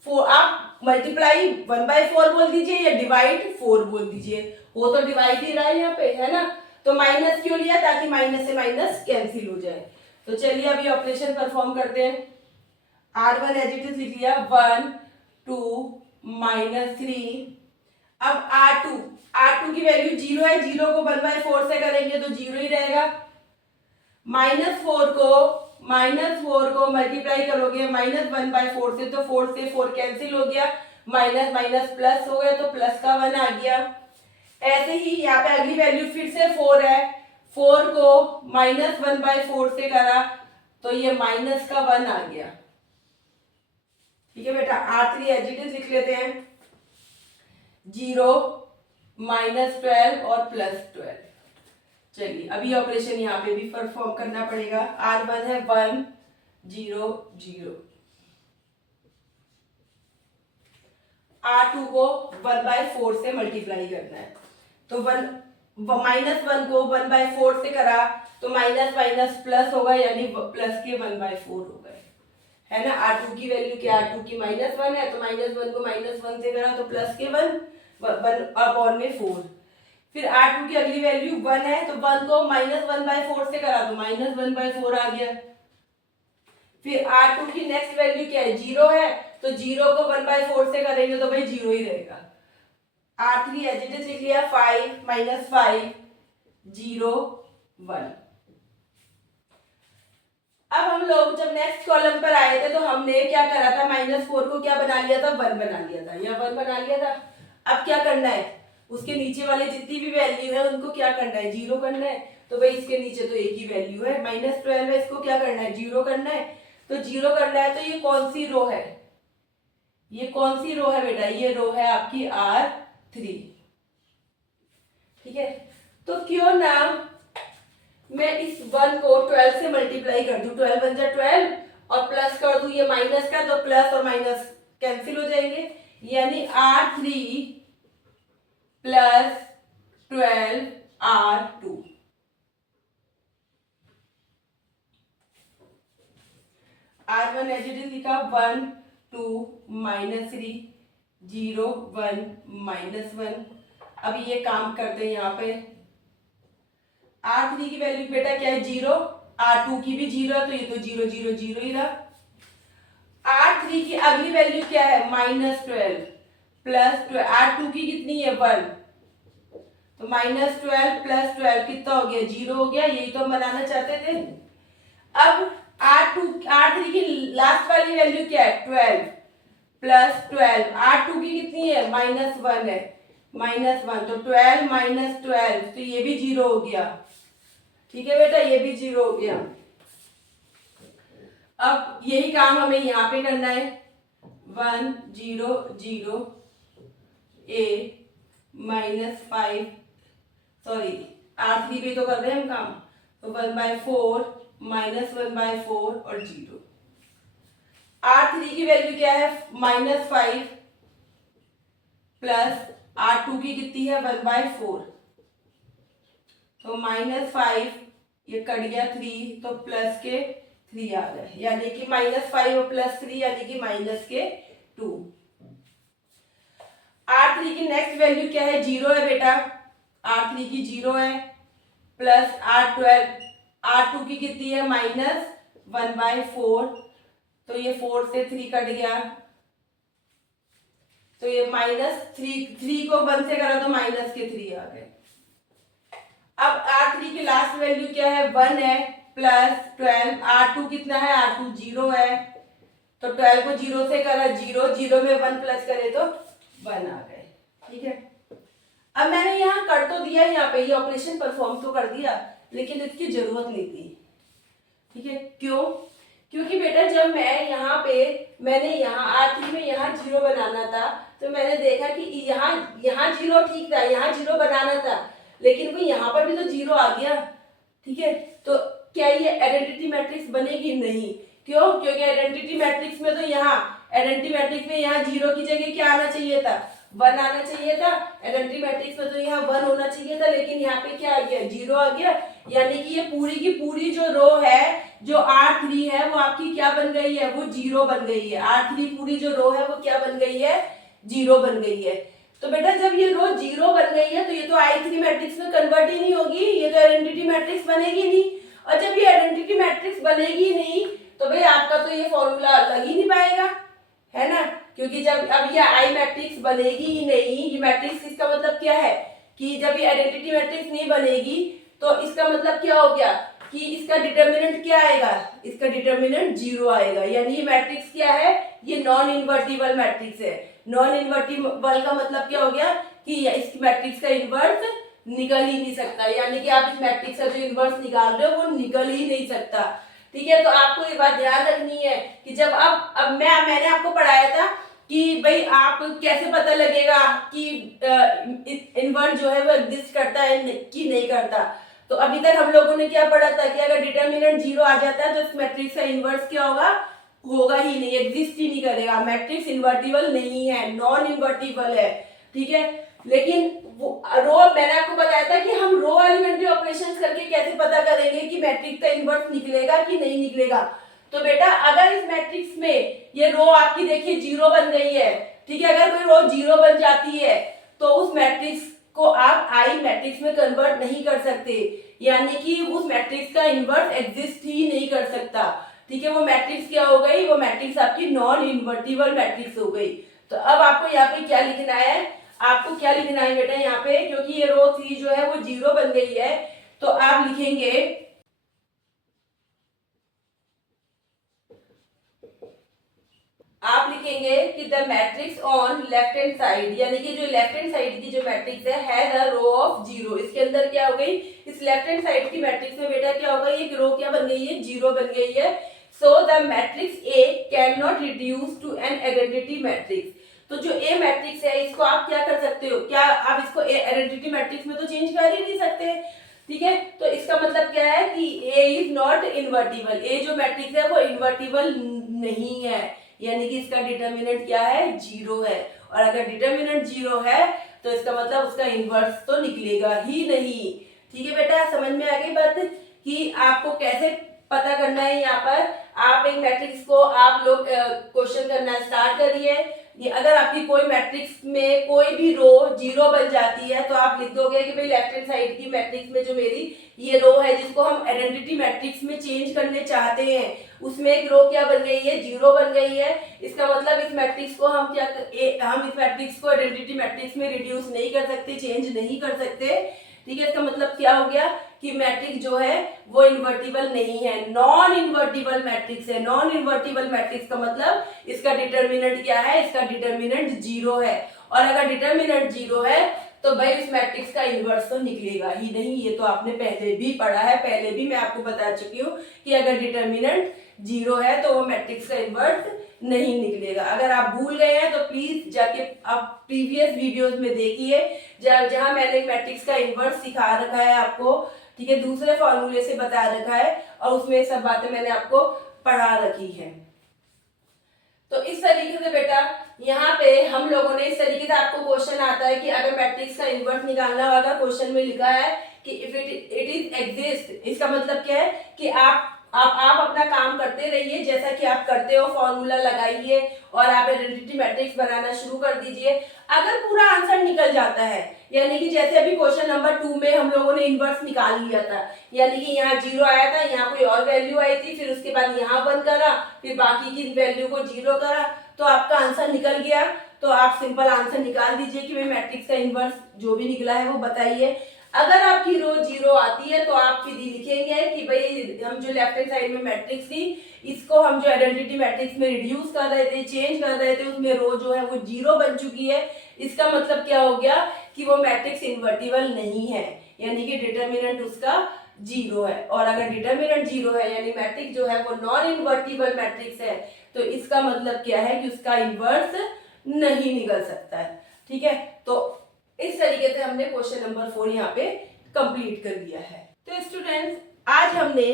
4 आप मल्टीप्लाई 1/4 बोल दीजिए या डिवाइड 4 बोल दीजिए, वो तो डिवाइड ही रहा है यहाँ पे, है ना, तो माइनस क्यों लिया, ताकि माइनस से माइनस कैंसिल हो जाए। तो चलिए अभी ऑपरेशन परफॉर्म करते हैं। R1 एज इट इज लिख लिया, 1 2 -3। अब R2 की वैल्यू 0 है, 0 को 1/4 से करेंगे तो 0 ही रहेगा। -4 को मल्टीप्लाई करोगे -1/4 से, तो 4 से 4 कैंसिल हो गया, माइनस माइनस प्लस हो गया, तो प्लस का 1 आ गया। ऐसे ही यहाँ पे अगली वैल्यू फिर से 4 है, 4 को -1/4 से करा तो ये माइनस का 1 आ गया, ठीक है बेटा। R3 एज इट इज लिख लेते हैं, 0 -12 और +12। चलिए अभी ऑपरेशन यहाँ पे भी परफॉर्म करना पड़ेगा। R1 है 1 0 0, R2 को 1/4 से मल्टीप्लाई करना है, तो -1 को 1/4 से करा तो माइनस माइनस प्लस होगा, यानी प्लस के 1/4 हो गए, है ना। R2 की वैल्यू क्या, R2 की -1 है, तो -1 को -1 से करा तो प्लस के 1/4। फिर R2 की अगली वैल्यू 1 है, तो 1 को -1/4 से करा तो -1/4 आ गया। फिर R2 की नेक्स्ट वैल्यू क्या है, 0 है, तो 0 को 1/4 से करेंगे तो भाई 0 ही रहेगा। R3 एज इट इज लिख लिया, 5 -5 0 1। अब हम लोग जब नेक्स्ट कॉलम पर आए थे तो हमने क्या करा था, -4 को क्या बना लिया था, 1 बना लिया था, या 1 बना लिया था। अब क्या करना है, उसके नीचे वाले जितनी भी वैल्यू है उनको क्या करना है, 0 करना है। तो भाई इसके नीचे तो एक ही वैल्यू है, -12 है, इसको क्या करना है, 0 करना है। तो 0 करना है, तो ये कौन सी रो है, ये कौन सी रो है बेटा, ये रो है आपकी R3, ठीक है। तो क्यों ना मैं इस 1 को 12 से मल्टीप्लाई कर दूं, 12 वन जा 12 और प्लस कर दूं ये माइनस का, तो प्लस और माइनस कैंसिल हो जाएंगे, यानी R3 plus 12 R2। R1 as it is लिखा, 1 2 -3 0 1 -1। अब ये काम करते हैं यहाँ पे, R3 की वैल्यू बेटा क्या है, 0, R2 की भी 0 है, तो ये तो 0 0 0 ही रहा। R3 की अगली वैल्यू क्या है, -12 प्लस 12, R2 की कितनी है 1, तो -12 + 12 कितना हो गया, 0 हो गया, यही तो हम बनाना चाहते थे। अब R3 की लास्ट वाली वैल्यू क्या है, 12 + 12, R2 की कितनी है, -1 है, -1, तो 12 - 12, तो ये भी 0 हो गया, ठीक है बेटा, ये भी 0 हो गया। अब यही काम हमें यहाँ पे करना है, 1 0 0 a -5, सॉरी R3 पे तो कर रहे हैं हम काम, तो 1/4 -1/4 और 0। R3 की वैल्यू क्या है, -5 प्लस R2 की कितनी है, 1/4, तो -5 ये कट गया 3, तो प्लस के 3 आ गए, यानी कि -5 और +3 यानी कि -2। R3 की नेक्स्ट वैल्यू क्या है, 0 है बेटा, R3 की 0 है, प्लस R2 की कितनी है, -1/4, तो ये 4 से 3 कट गया, तो ये -3 को 1 से करा तो -3 आ गए। अब R3 की लास्ट वैल्यू क्या है, 1 है, प्लस 12, R2 कितना है, R2 0 है, तो 12 को 0 से करा 0, 0 में 1 प्लस करे तो 1 आ गए। ठीक है, अब मैंने यहाँ कर तो दिया, यहाँ पे ये ऑपरेशन परफॉर्म तो कर दिया, लेकिन इसकी जरूरत नहीं थी। ठीक है, क्यों? क्योंकि बेटा जब मैंने यहाँ R3 में यहाँ 0 बनाना था, तो मैंने देखा कि यहाँ 0 ठीक था, यहाँ 0 बनाना था, लेकिन वो यहाँ पर भी तो 0 आ गया। ठीक है, तो क्या ये आइडेंटिटी मैट्रिक्स बनेगी? नहीं। क्यों? क्योंकि आइडेंटिटी मैट्रिक्स में तो आइडेंटिटी मैट्रिक्स में यहाँ 0 की जगह क्या आना चाहिए था, 1 आना चाहिए था। आइडेंटिटी मैट्रिक्स में तो यहाँ 1 होना चाहिए था, लेकिन यहाँ पे क्या आ गया, 0 आ गया। यानी कि ये पूरी की पूरी जो रो है, जो R3 है, वो आपकी क्या बन गई है, वो 0 बन गई है। R3 पूरी जो रो है वो क्या बन गई है, 0 बन गई है। तो बेटा जब ये रो 0 बन गई है, तो ये तो I3 मैट्रिक्स में कन्वर्ट ही नहीं होगी, ये तो आइडेंटिटी मैट्रिक्स बनेगी नहीं। और जब ये आइडेंटिटी मैट्रिक्स बनेगी नहीं, तो भाई आपका तो ये फॉर्मूला लग ही नहीं पाएगा, है ना। क्योंकि जब अब ये आई मैट्रिक्स बनेगी ही नहीं, ये मैट्रिक्स, इसका मतलब क्या है कि जब ये आइडेंटिटी मैट्रिक्स नहीं बनेगी, तो इसका मतलब क्या हो गया कि इसका डिटर्मिनेंट क्या आएगा, इसका डिटर्मिनेंट 0 आएगा। यानी ये मैट्रिक्स क्या है, ये नॉन इन्वर्टिबल मैट्रिक्स है। नॉन इन्वर्टिबल का मतलब क्या हो गया कि इस मैट्रिक्स का इन्वर्स निकल ही नहीं सकता, यानी कि आप इस मैट्रिक्स का जो इन्वर्स निकाल रहे हो वो निकल ही नहीं सकता। ठीक है, तो आपको ये बात ध्यान रखनी है कि जब अब मैंने आपको पढ़ाया था कि भाई आप कैसे पता लगेगा कि इन्वर्स जो है वो एग्जिस्ट करता है कि नहीं करता। तो अभी तक हम लोगों ने क्या पढ़ा था कि अगर डिटर्मिनेंट 0 आ जाता है तो इस मैट्रिक्स का इन्वर्स क्या होगा, होगा ही नहीं, एग्जिस्ट ही नहीं करेगा। मैट्रिक्स इन्वर्टिबल नहीं है, नॉन इन्वर्टिबल है। ठीक है, लेकिन वो रो, मैंने आपको बताया था कि हम रो एलिमेंट्री ऑपरेशंस करके कैसे पता करेंगे कि मैट्रिक्स का इन्वर्स निकलेगा कि नहीं निकलेगा। तो बेटा अगर इस मैट्रिक्स में ये रो आपकी देखिए 0 बन गई है, ठीक है, अगर कोई रो 0 बन जाती है तो उस मैट्रिक्स को आप आई मैट्रिक्स में कन्वर्ट नहीं कर सकते, यानी कि उस मैट्रिक्स का इन्वर्स एग्जिस्ट ही नहीं कर सकता। ठीक है, वो मैट्रिक्स क्या हो गई, वो मैट्रिक्स आपकी नॉन इन्वर्टिबल मैट्रिक्स हो गई। तो अब आपको यहाँ पे क्या लिखना है, आपको क्या लिखना है बेटा यहाँ पे, क्योंकि ये रो 3 जो है वो 0 बन गई है, तो आप लिखेंगे कि the matrix on left hand side, यानी कि जो लेफ्ट हैंड साइड की जो मैट्रिक्स है हैज अ रो ऑफ 0। इसके अंदर क्या हो गई, इस लेफ्ट हैंड साइड की मैट्रिक्स में बेटा क्या होगा, ये रो क्या बन गई है, 0 बन गई है। So the matrix A can not reduce to an identity matrix. तो जो ए मैट्रिक्स है इसको आप क्या कर सकते हो, क्या आप इसको आइडेंटिटी मैट्रिक्स में तो चेंज कर ही नहीं सकते। ठीक है, तो इसका मतलब क्या है कि ए इज नॉट इन्वर्टिबल, ए जो मैट्रिक्स है वो इन्वर्टिबल नहीं है, यानी कि इसका डिटर्मिनेंट क्या है, 0 है। और अगर डिटर्मिनेंट 0 है तो इसका मतलब उसका इन्वर्स तो निकलेगा ही नहीं। ठीक है बेटा, समझ में आ गई बात कि आपको कैसे पता करना है। यहाँ पर आप एक मैट्रिक्स को आप लोग क्वेश्चन करना स्टार्ट करिए। ये अगर आपकी कोई मैट्रिक्स में कोई भी रो 0 बन जाती है तो आप लिख दोगे कि भाई लेफ्ट हैंड साइड की मैट्रिक्स में जो मेरी ये रो है जिसको हम आइडेंटिटी मैट्रिक्स में चेंज करने चाहते हैं, उसमें एक रो क्या बन गई है, 0 बन गई है। इसका मतलब इस मैट्रिक्स को हम हम इस मैट्रिक्स को आइडेंटिटी मैट्रिक्स में रिड्यूस नहीं कर सकते, चेंज नहीं कर सकते। ठीक है, इसका मतलब क्या हो गया कि मैट्रिक्स जो है वो इन्वर्टिबल नहीं है, नॉन इन्वर्टिबल मैट्रिक्स है। नॉन इन्वर्टिबल मैट्रिक्स का मतलब इसका डिटर्मिनेंट क्या है, इसका डिटर्मिनेंट 0 है। और अगर डिटर्मिनेंट 0 है तो भाई उस मैट्रिक्स का इनवर्स तो निकलेगा ही नहीं। ये तो आपने पहले भी पढ़ा है, पहले भी मैं आपको बता चुकी हूँ कि अगर डिटर्मिनेंट 0 है तो वो मैट्रिक्स का इनवर्स नहीं निकलेगा। अगर आप भूल गए हैं तो प्लीज जाके आप प्रीवियस वीडियोस में देखिए जहां मैंने मैट्रिक्स का इनवर्स सिखा रखा है आपको, ठीक है, दूसरे फॉर्मूले से बता रखा है और उसमें सब बातें मैंने आपको पढ़ा रखी है। तो इस तरीके से बेटा यहाँ पे हम लोगों ने इस तरीके से आपको क्वेश्चन आता है कि अगर मैट्रिक्स का इनवर्स निकालना होगा, क्वेश्चन में लिखा है कि इफ इट इज एग्जिस्ट, इसका मतलब क्या है कि आप अपना काम करते रहिए जैसा कि आप करते हो, फॉर्मूला लगाइए और आप आइडेंटिटी मैट्रिक्स बनाना शुरू कर दीजिए। अगर पूरा आंसर निकल जाता है, यानी कि जैसे अभी क्वेश्चन नंबर 2 में हम लोगों ने इनवर्स निकाल लिया था, यानी कि यहाँ 0 आया था, यहाँ कोई और वैल्यू आई थी, फिर उसके बाद यहाँ 1 करा, फिर बाकी की वैल्यू को 0 करा, तो आपका आंसर निकल गया। तो आप सिंपल आंसर निकाल दीजिए कि भाई मैट्रिक्स का इनवर्स जो भी निकला है वो बताइए। अगर आपकी रो 0 आती है तो आप फिर लिखेंगे कि भाई हम जो लेफ्ट हैंड साइड में मैट्रिक्स थी, इसको हम जो आइडेंटिटी मैट्रिक्स में रिड्यूस कर रहे थे, चेंज कर रहे थे, उसमें रो जो है वो 0 बन चुकी है। इसका मतलब क्या हो गया कि वो मैट्रिक्स इन्वर्टिबल नहीं है, यानी कि डिटर्मिनेंट उसका 0 है। और अगर डिटर्मिनेंट 0 है यानी मैट्रिक्स जो है वो नॉन इन्वर्टिबल मैट्रिक्स है, तो इसका मतलब क्या है कि उसका इन्वर्स नहीं निकल सकता है। ठीक है, तो इस तरीके से हमने क्वेश्चन नंबर 4 यहाँ पे कंप्लीट कर दिया है। तो स्टूडेंट्स, आज हमने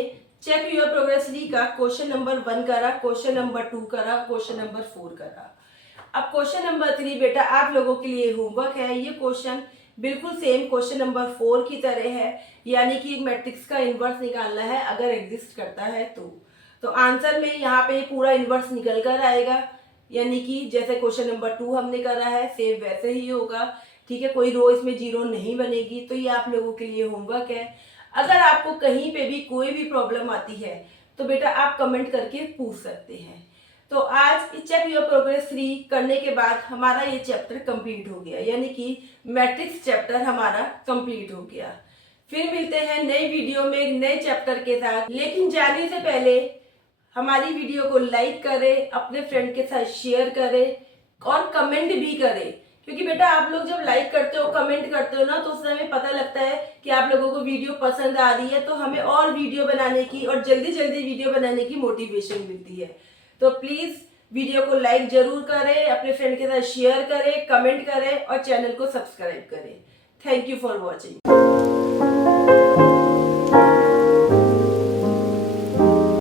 चेक योर प्रोग्रेस 3 का क्वेश्चन नंबर 1 करा, क्वेश्चन नंबर 2 करा, क्वेश्चन नंबर 4 करा। अब क्वेश्चन नंबर 3 बेटा आप लोगों के लिए होमवर्क है। ये क्वेश्चन बिल्कुल सेम क्वेश्चन नंबर 4 की तरह है, यानी कि एक मैट्रिक्स का इनवर्स निकालना है अगर एग्जिस्ट करता है तो आंसर में यहाँ पे पूरा इनवर्स निकल कर आएगा, यानी कि जैसे क्वेश्चन नंबर 2 हमने करा है सेम वैसे ही होगा। ठीक है, कोई रो इसमें 0 नहीं बनेगी। तो ये आप लोगों के लिए होमवर्क है। अगर आपको कहीं पे भी कोई भी प्रॉब्लम आती है तो बेटा आप कमेंट करके पूछ सकते हैं। तो आज चेक योर प्रोग्रेस 3 करने के बाद हमारा ये चैप्टर कंप्लीट हो गया, यानी कि मैट्रिक्स चैप्टर हमारा कंप्लीट हो गया। फिर मिलते हैं नई वीडियो में एक नए चैप्टर के साथ, लेकिन जाने से पहले हमारी वीडियो को लाइक करें, अपने फ्रेंड के साथ शेयर करें और कमेंट भी करें, क्योंकि बेटा आप लोग जब लाइक करते हो, कमेंट करते हो ना, तो उससे हमें पता लगता है कि आप लोगों को वीडियो पसंद आ रही है, तो हमें और वीडियो बनाने की और जल्दी जल्दी वीडियो बनाने की मोटिवेशन मिलती है। तो प्लीज वीडियो को लाइक जरूर करें, अपने फ्रेंड के साथ शेयर करें, कमेंट करें और चैनल को सब्सक्राइब करें। Thank you for watching.